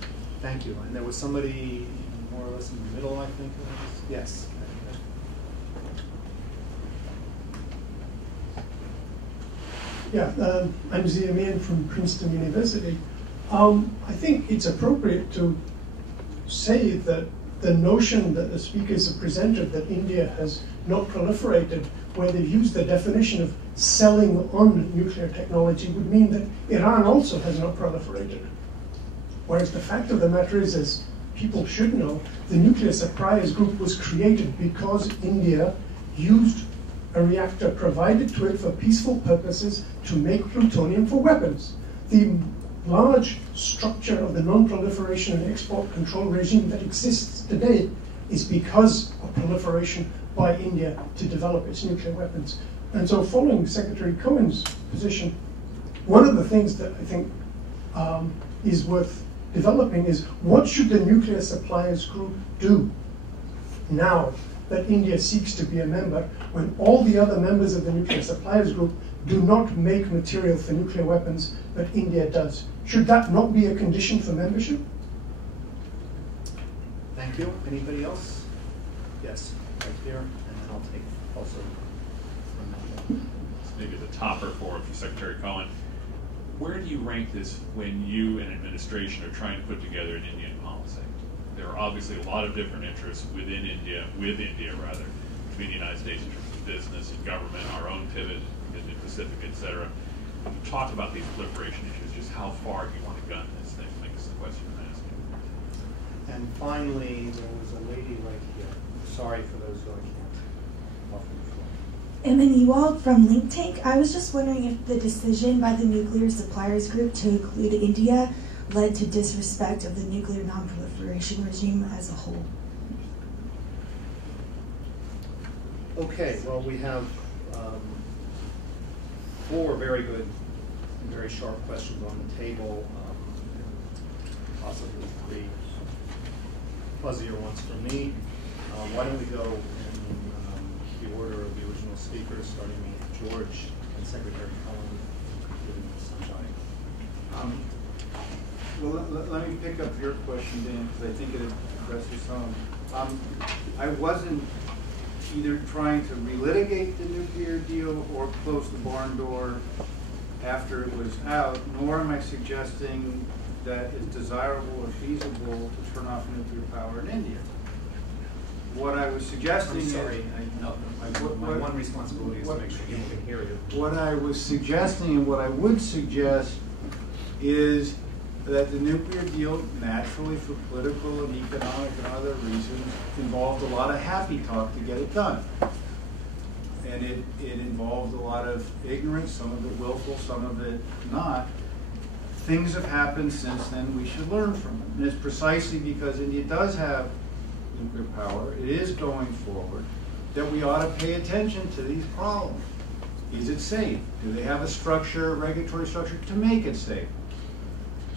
Thank you. And there was somebody more or less in the middle, I think. Yes. Yeah, I'm Zia Mian from Princeton University. I think it's appropriate to say that the notion that the speakers have presented that India has not proliferated, where they've used the definition of selling on nuclear technology, would mean that Iran also has not proliferated. Whereas the fact of the matter is, as people should know, the Nuclear Suppliers Group was created because India used a reactor provided to it for peaceful purposes to make plutonium for weapons. The large structure of the non-proliferation and export control regime that exists today is because of proliferation by India to develop its nuclear weapons. And so following Secretary Cohen's position, one of the things that I think is worth developing is what should the Nuclear Suppliers Group do now that India seeks to be a member when all the other members of the Nuclear Suppliers Group do not make material for nuclear weapons, but India does? Should that not be a condition for membership? Thank you. Anybody else? Yes, right here, and then I'll take also from that. Maybe the topper for Secretary Cohen. Where do you rank this when you and administration are trying to put together an Indian policy? There are obviously a lot of different interests within India, between the United States in terms of business and government, our own pivot in the Pacific, et cetera. When you talk about these proliferation issues, just how far do you want to gun this thing? I think is the question I'm asking. And finally, there was a lady right here. Sorry for those who I can't offer the floor. Emmanuel from Link Tank. I was just wondering if the decision by the Nuclear Suppliers Group to include India led to disrespect of the nuclear non-proliferation regime as a whole. Okay, well, we have 4 very good, very sharp questions on the table, possibly 3 fuzzier ones for me. Why don't we go in the order of the original speakers, starting with George and Secretary Cohen, including Sanjaya. Well, let me pick up your question, Dan, because I think it addresses some. I wasn't either trying to relitigate the nuclear deal or close the barn door after it was out, nor am I suggesting that it's desirable or feasible to turn off nuclear power in India. What I was suggesting I'm sorry, my one responsibility is to make sure people can hear you. What I was suggesting and what I would suggest is that the nuclear deal, naturally for political and economic and other reasons, involved a lot of happy talk to get it done. And it involved a lot of ignorance, some of it willful, some of it not. Things have happened since then. We should learn from them. And it's precisely because India does have nuclear power, it is going forward, that we ought to pay attention to these problems. Is it safe? Do they have a structure, a regulatory structure to make it safe?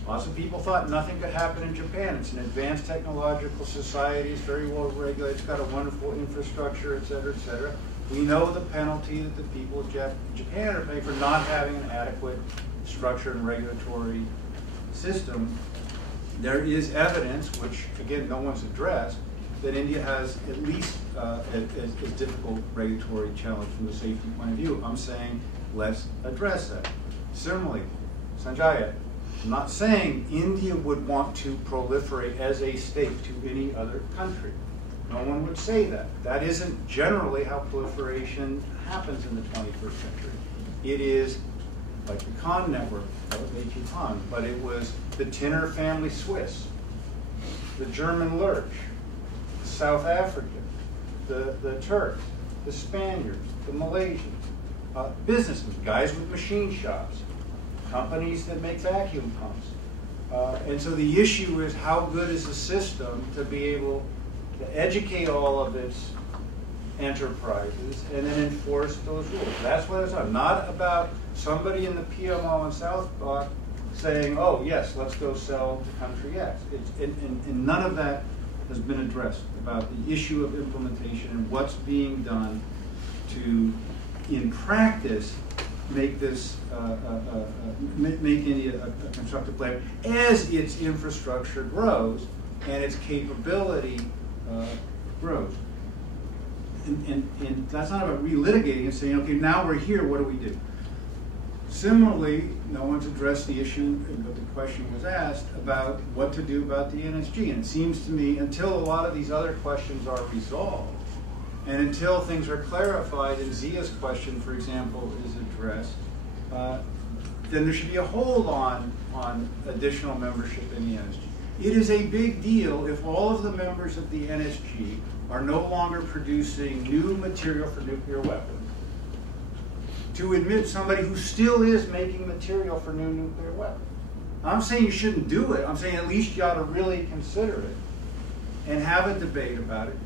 Lots of people thought nothing could happen in Japan. It's an advanced technological society. It's very well regulated. It's got a wonderful infrastructure, et cetera, et cetera. We know the penalty that the people of Japan are paying for not having an adequate structure and regulatory system. There is evidence, which, again, no one's addressed, that India has at least a difficult regulatory challenge from the safety point of view. I'm saying let's address that. Similarly, Sanjaya, I'm not saying India would want to proliferate as a state to any other country. No one would say that. That isn't generally how proliferation happens in the 21st century. It is like the Cohen network, Cohen, but it was the Tinner family Swiss, the German Lurch, the South African, the Turks, the Spaniards, the Malaysians, businessmen, guys with machine shops, companies that make vacuum pumps. And so the issue is how good is the system to be able to educate all of its enterprises and then enforce those rules. That's what it's about. Not about somebody in the PMO in South Block saying, oh yes, let's go sell to country X. And none of that has been addressed about the issue of implementation and what's being done to, in practice, make this make India a constructive player as its infrastructure grows and its capability grows. And that's not about relitigating and saying, okay, now we're here, what do we do? Similarly, no one's addressed the issue, but the question was asked about what to do about the NSG. And it seems to me, until a lot of these other questions are resolved, and until things are clarified, and Zia's question, for example, is addressed, then there should be a hold on additional membership in the NSG. It is a big deal if all of the members of the NSG are no longer producing new material for nuclear weapons, to admit somebody who still is making material for new nuclear weapons. I'm saying you shouldn't do it. I'm saying at least you ought to really consider it and have a debate about it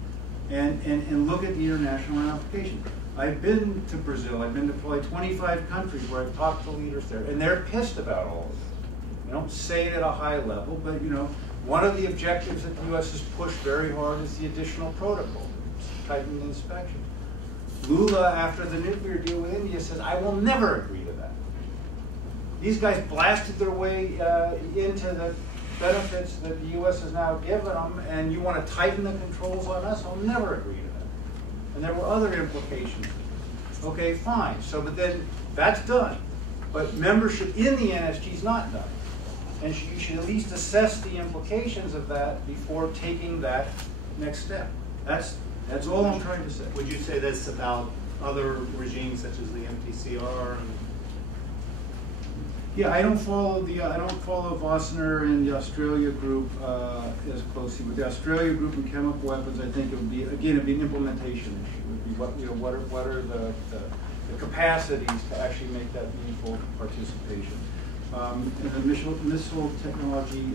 and look at the international ramifications. I've been to Brazil. I've been to probably 25 countries where I've talked to leaders there, and they're pissed about all of this. They don't say it at a high level, but one of the objectives that the U.S. has pushed very hard is the additional protocol, tightened inspection. Lula, after the nuclear deal with India, says, I will never agree to that. These guys blasted their way into the benefits that the U.S. has now given them, and you want to tighten the controls on us? I'll never agree to that. And there were other implications. Okay, fine. So, but then that's done. But membership in the NSG is not done. And you should at least assess the implications of that before taking that next step. That's all I'm trying to say. Would you say this about other regimes such as the MTCR? Yeah, I don't follow Vossner and the Australia group as closely. With the Australia group and chemical weapons, I think it would be, again, it'd be an implementation issue. It would be what are the capacities to actually make that meaningful participation. And the missile technology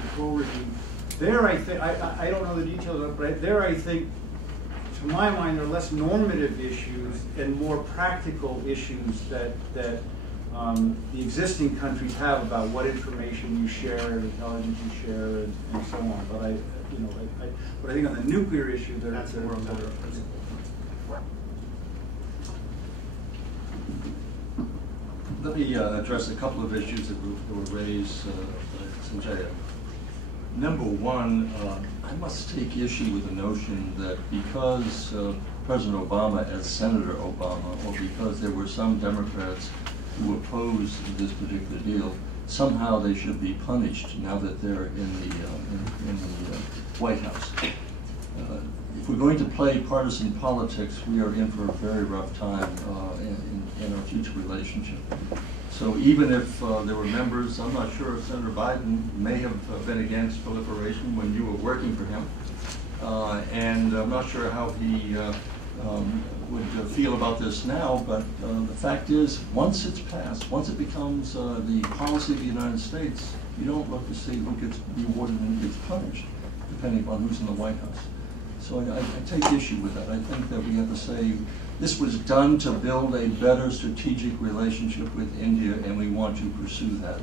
control regime. There, I think I don't know the details of it, but there I think, to my mind, there are less normative issues and more practical issues that the existing countries have about what information you share, intelligence you share, and so on. But I think on the nuclear issue, that's more of a principle. Let me address a couple of issues that were raised, Sanjaya. Number one, I must take issue with the notion that because President Obama, as Senator Obama, or because there were some Democrats who opposed this particular deal, somehow they should be punished now that they're in the White House. If we're going to play partisan politics, we are in for a very rough time in our future relationship. So even if there were members, I'm not sure if Senator Biden may have been against proliferation when you were working for him, and I'm not sure how he would feel about this now, but the fact is, once it's passed, once it becomes the policy of the United States, you don't look to see who gets rewarded and who gets punished, depending upon who's in the White House. So I take issue with that. I think that we have to say this was done to build a better strategic relationship with India, and we want to pursue that.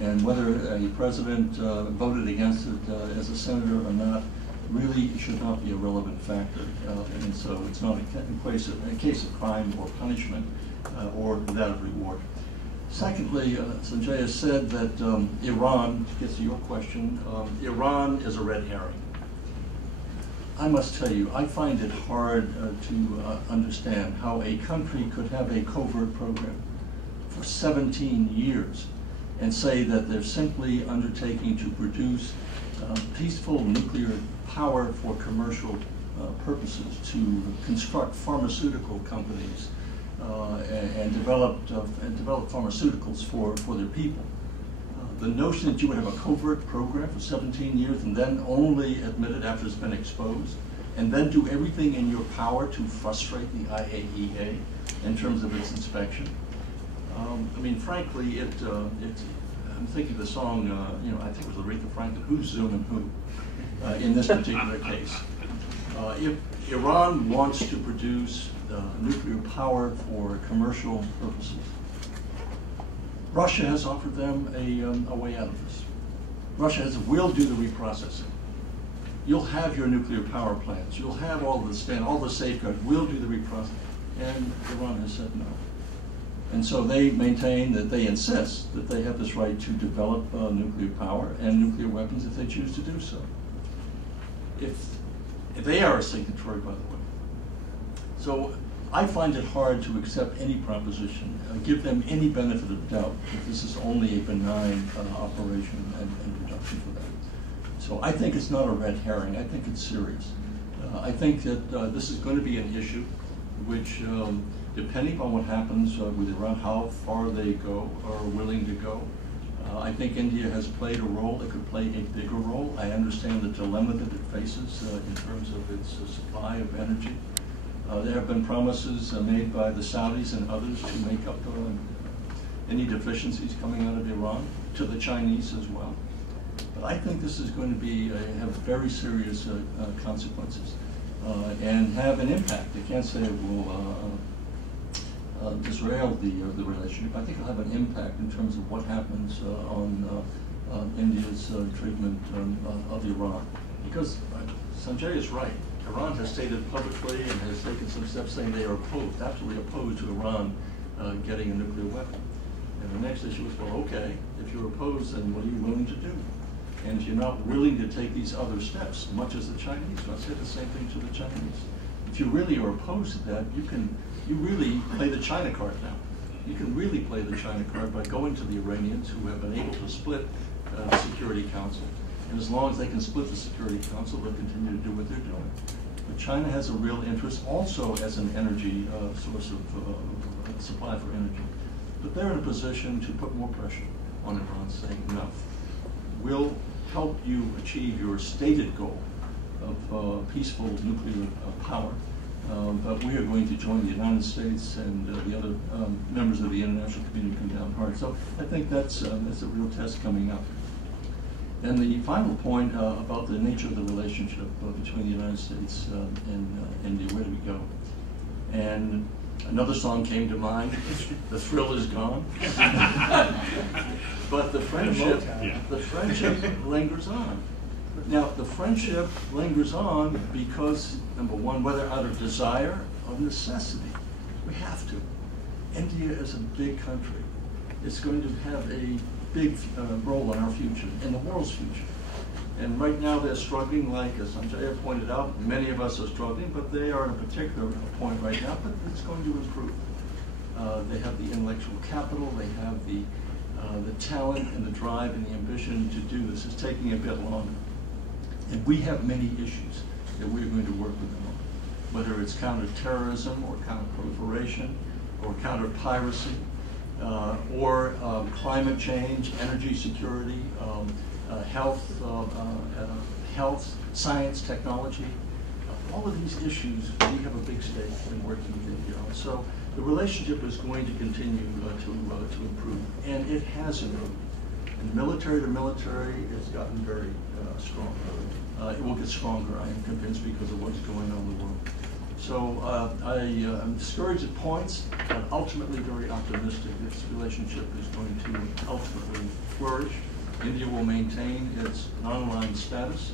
And whether a president voted against it as a senator or not really should not be a relevant factor. And so it's not a case of crime or punishment or that of reward. Secondly, Sanjaya said that Iran, to get to your question, Iran is a red herring. I must tell you, I find it hard to understand how a country could have a covert program for 17 years and say that they're simply undertaking to produce peaceful nuclear power for commercial purposes, to construct pharmaceutical companies and develop pharmaceuticals for their people. The notion that you would have a covert program for 17 years and then only admit it after it's been exposed, and then do everything in your power to frustrate the IAEA in terms of its inspection. I mean, frankly, I'm thinking of the song, I think it was Aretha Franklin, who's zooming who, in this particular case. If Iran wants to produce nuclear power for commercial purposes, Russia has offered them a way out of this. Russia has, we'll do the reprocessing. You'll have your nuclear power plants. You'll have all the safeguards. We'll do the reprocessing. And Iran has said no. And so they maintain that they insist that they have this right to develop nuclear power and nuclear weapons if they choose to do so. If they are a signatory, by the way. So I find it hard to accept any proposition, give them any benefit of doubt that this is only a benign operation and production for them. So I think it's not a red herring. I think it's serious. I think that this is going to be an issue which, depending on what happens with Iran, how far they go or are willing to go, I think India has played a role. It could play a bigger role. I understand the dilemma that it faces in terms of its supply of energy. There have been promises made by the Saudis and others to make up any deficiencies coming out of Iran, to the Chinese as well. But I think this is going to have very serious consequences and have an impact. I can't say it will disrail the relationship. I think it'll have an impact in terms of what happens on India's treatment of Iran. Because Sanjaya is right. Iran has stated publicly and has taken some steps saying they are opposed, absolutely opposed to Iran getting a nuclear weapon. And the next issue is, well, okay, if you're opposed, then what are you willing to do? And if you're not willing to take these other steps, much as the Chinese, I'll say the same thing to the Chinese. If you really are opposed to that, you really play the China card now. You can really play the China card by going to the Iranians who have been able to split the Security Council. And as long as they can split the Security Council, they'll continue to do what they're doing. But China has a real interest also as an energy source of supply for energy. But they're in a position to put more pressure on Iran, saying, enough. We'll help you achieve your stated goal of peaceful nuclear power, but we are going to join the United States and the other members of the international community come down hard. So I think that's a real test coming up. And the final point about the nature of the relationship between the United States and India, where do we go? And another song came to mind, The Thrill Is Gone. But the friendship lingers on. Now, the friendship lingers on because, number one, whether out of desire or necessity, we have to. India is a big country. It's going to have a big role in our future, in the world's future. And right now they're struggling, like as Sanjaya pointed out, many of us are struggling, but they are at a particular point right now, but it's going to improve. They have the intellectual capital, they have the talent and the drive and the ambition to do this. It's taking a bit longer. And we have many issues that we're going to work with them on, whether it's counterterrorism or counter-proliferation or counter-piracy, or climate change, energy security, health, science, technology. All of these issues, we have a big stake in working with India on. So the relationship is going to continue to improve, and it has improved. And military to military, it's gotten very strong. It will get stronger, I am convinced, because of what's going on in the world. So I'm discouraged at points, but ultimately very optimistic this relationship is going to ultimately flourish. India will maintain its non-aligned status,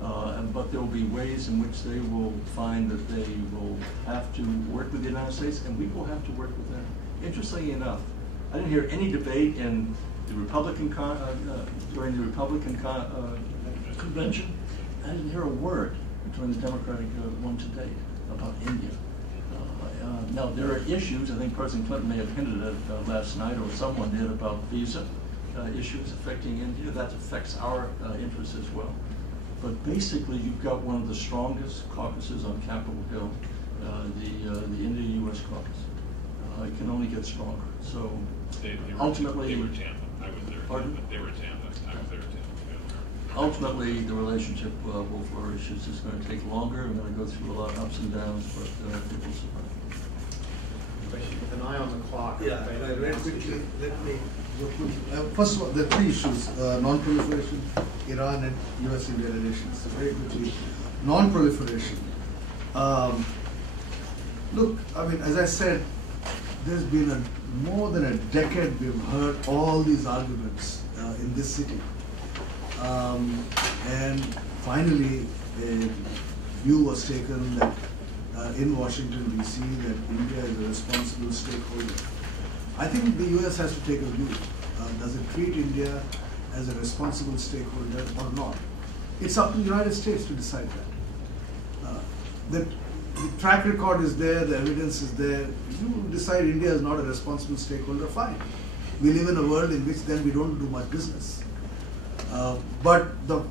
but there will be ways in which they will find that they will have to work with the United States, and we will have to work with them. Interestingly enough, I didn't hear any debate in the Republican during the Republican convention. I didn't hear a word during the Democratic one today about India. Now, there are issues, I think President Clinton may have hinted at last night, or someone did, about visa issues affecting India, that affects our interests as well. But basically, you've got one of the strongest caucuses on Capitol Hill, the India-U.S. caucus. It can only get stronger. So ultimately, they were tandem. I was there. Pardon? They were tandem. I was there tandem. Ultimately, the relationship will flourish. It's just going to take longer. We're going to go through a lot of ups and downs, but it will survive. With an eye on the clock. Yeah, very quickly, let me go through. First of all, there are three issues, non-proliferation, Iran and US-India relations. So very quickly, non-proliferation. Look, I mean, as I said, there's been more than a decade we've heard all these arguments in this city. And finally, a view was taken that in Washington, D.C., that India is a responsible stakeholder. I think the U.S. has to take a view. Does it treat India as a responsible stakeholder or not? It's up to the United States to decide that. The track record is there, the evidence is there. If you decide India is not a responsible stakeholder, fine. We live in a world in which then we don't do much business. But the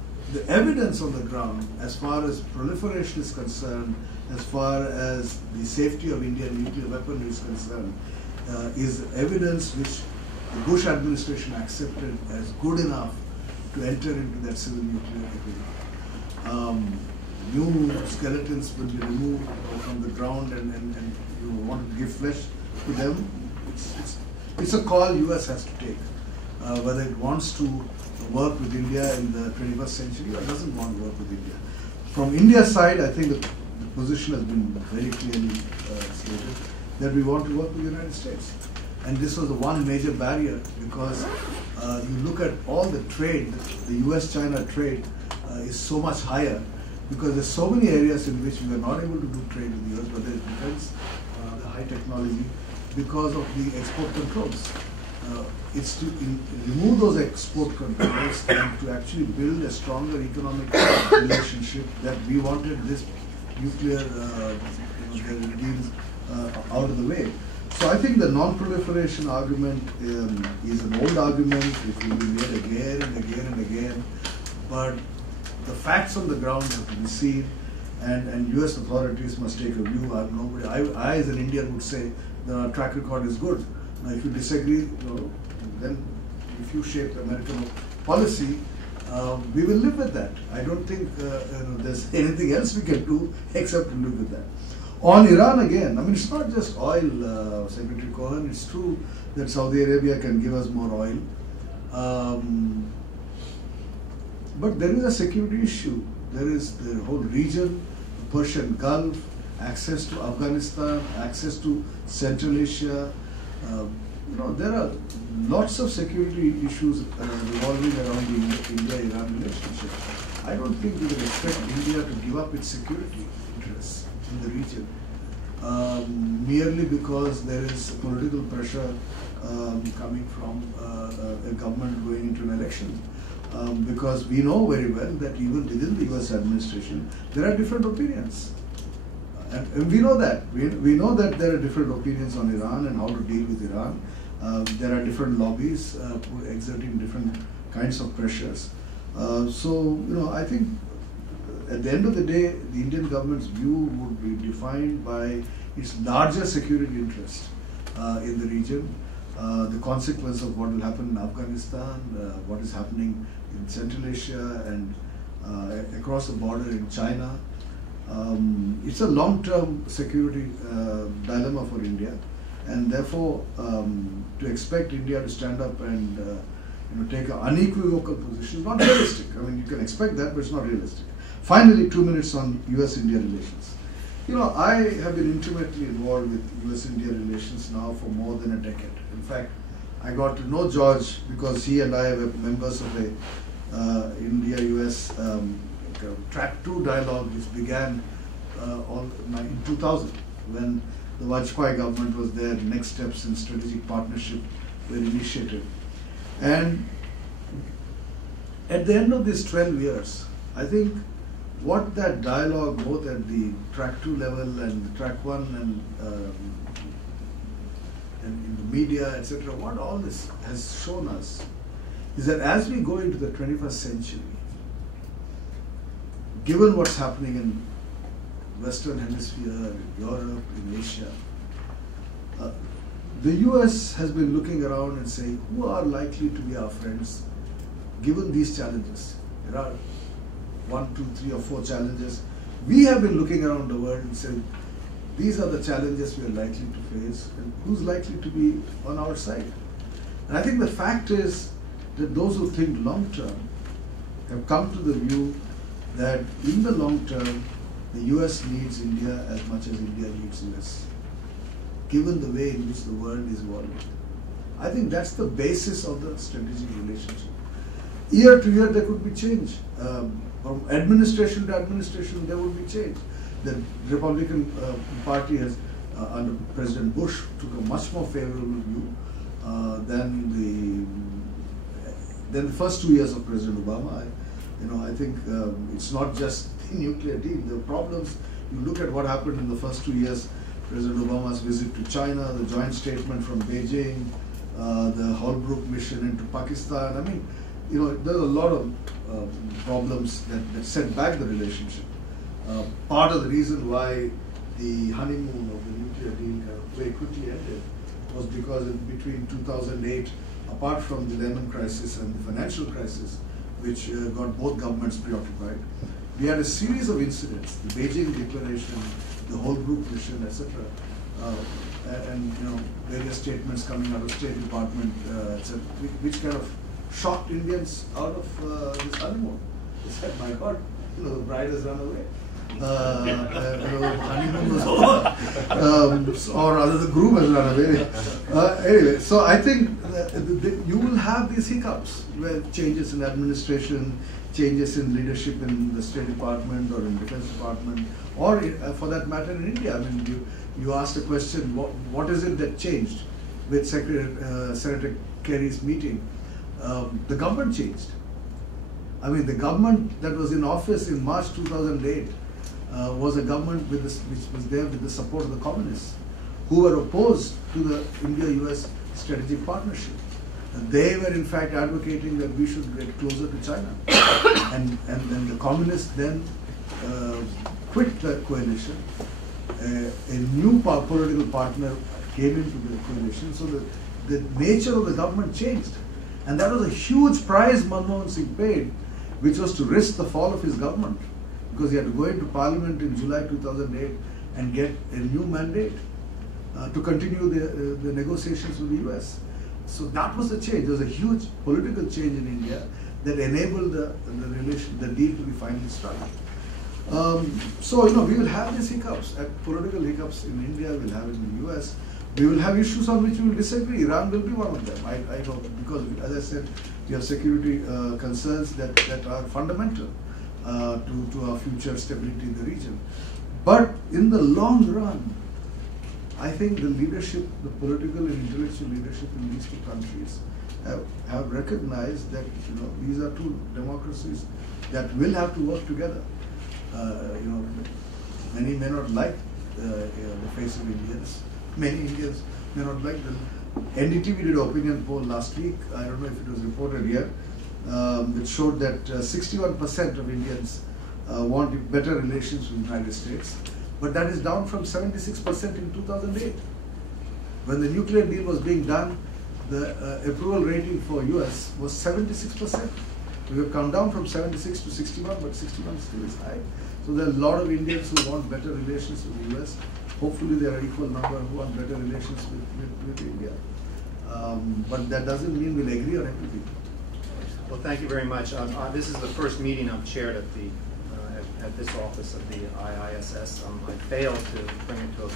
evidence on the ground, as far as proliferation is concerned, as far as the safety of Indian nuclear weaponry is concerned, is evidence which the Bush administration accepted as good enough to enter into that civil nuclear agreement. New skeletons will be removed from the ground and you want to give flesh to them. It's a call US has to take, whether it wants to work with India in the 21st century or doesn't want to work with India. From India's side, I think the position has been very clearly stated that we want to work with the United States. And this was the one major barrier because you look at all the trade, the US-China trade is so much higher because there's so many areas in which we are not able to do trade with the US, whether it depends the high technology, because of the export controls. It's to remove those export controls and to actually build a stronger economic relationship that we wanted this nuclear deals out of the way. So I think the non-proliferation argument is an old argument. It will be made again and again and again. But the facts on the ground have to be seen, and US authorities must take a view. I as an Indian would say the track record is good. Now, if you disagree, then if you shape American policy, we will live with that. I don't think there's anything else we can do except to live with that. On Iran again, I mean, it's not just oil, Secretary Cohen. It's true that Saudi Arabia can give us more oil. But there is a security issue. There is the whole region, the Persian Gulf, access to Afghanistan, access to Central Asia. There are lots of security issues revolving around the India-Iran relationship. I don't think we can expect India to give up its security interests in the region merely because there is political pressure coming from a government going into an election. Because we know very well that even within the US administration, there are different opinions. And we know that. We know that there are different opinions on Iran and how to deal with Iran. There are different lobbies exerting different kinds of pressures. I think at the end of the day, the Indian government's view would be defined by its larger security interest in the region, the consequence of what will happen in Afghanistan, what is happening in Central Asia and across the border in China. It's a long-term security dilemma for India, and therefore to expect India to stand up and take an unequivocal position is not realistic. I mean, you can expect that, but it's not realistic. Finally, 2 minutes on US-India relations. I have been intimately involved with US-India relations now for more than a decade. In fact, I got to know George because he and I were members of a India-US Track 2 dialogue which began in 2000 when the Vajpayee government was there. Next steps in strategic partnership were initiated. And at the end of these 12 years, I think what that dialogue, both at the Track 2 level and the Track 1 and in the media, etc., what all this has shown us is that as we go into the 21st century, given what's happening in Western Hemisphere, in Europe, in Asia, the US has been looking around and saying, who are likely to be our friends given these challenges? There are 1, 2, 3 or 4 challenges. We have been looking around the world and saying, these are the challenges we are likely to face, and who's likely to be on our side? And I think the fact is that those who think long term have come to the view that in the long term, the US needs India as much as India needs US, given the way in which the world is evolving. I think that's the basis of the strategic relationship. Year to year, there could be change. From administration to administration, there would be change. The Republican Party has, under President Bush, took a much more favorable view than the first 2 years of President Obama. I think it's not just the nuclear deal. The problems, you look at what happened in the first 2 years, President Obama's visit to China, the joint statement from Beijing, the Holbrooke mission into Pakistan. I mean, there's a lot of problems that set back the relationship. Part of the reason why the honeymoon of the nuclear deal kind of very quickly ended was because between 2008, apart from the Lehman crisis and the financial crisis, which got both governments preoccupied, we had a series of incidents, the Beijing Declaration, the Holbrooke mission, etc., and various statements coming out of State Department, etc., which kind of shocked Indians out of this honeymoon. They said, my God, the bride has run away. Honeymoon was over, or rather the groom has run away. Anyway, so I think you will have these hiccups where changes in administration, changes in leadership in the State Department or in Defense Department, or for that matter in India. I mean, you asked a question, what is it that changed with Senator Kerry's meeting? The government changed. I mean, the government that was in office in March 2008 was a government which was there with the support of the communists, who were opposed to the India-US strategic partnership. And they were in fact advocating that we should get closer to China. and the communists then quit the coalition. A new political partner came into the coalition, so the nature of the government changed. And that was a huge price Manmohan Singh paid, which was to risk the fall of his government, because he had to go into Parliament in July 2008 and get a new mandate to continue the negotiations with the US. So that was the change. There was a huge political change in India that enabled the deal to be finally struck. So we will have these hiccups, political hiccups in India, we'll have it in the US. We will have issues on which we will disagree. Iran will be one of them. I know, because as I said, we have security concerns that are fundamental to our future stability in the region. But in the long run, I think the leadership, the political and intellectual leadership in these two countries have recognized that these are two democracies that will have to work together. Many may not like the face of Indians. Many Indians may not like them. NDTV did an opinion poll last week. I don't know if it was reported here, which showed that 61% of Indians want better relations with the United States. But that is down from 76% in 2008. When the nuclear deal was being done, the approval rating for US was 76%. We have come down from 76 to 61, but 61 still is high. So there are a lot of Indians who want better relations with the US. Hopefully there are equal number who want better relations with India. But that doesn't mean we'll agree on everything. Well, thank you very much. This is the first meeting I've chaired at this office of the IISS. I failed to bring it to a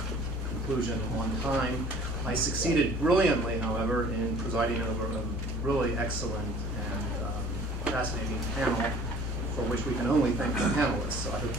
conclusion on time. I succeeded brilliantly, however, in presiding over a really excellent and fascinating panel, for which we can only thank the panelists. So I hope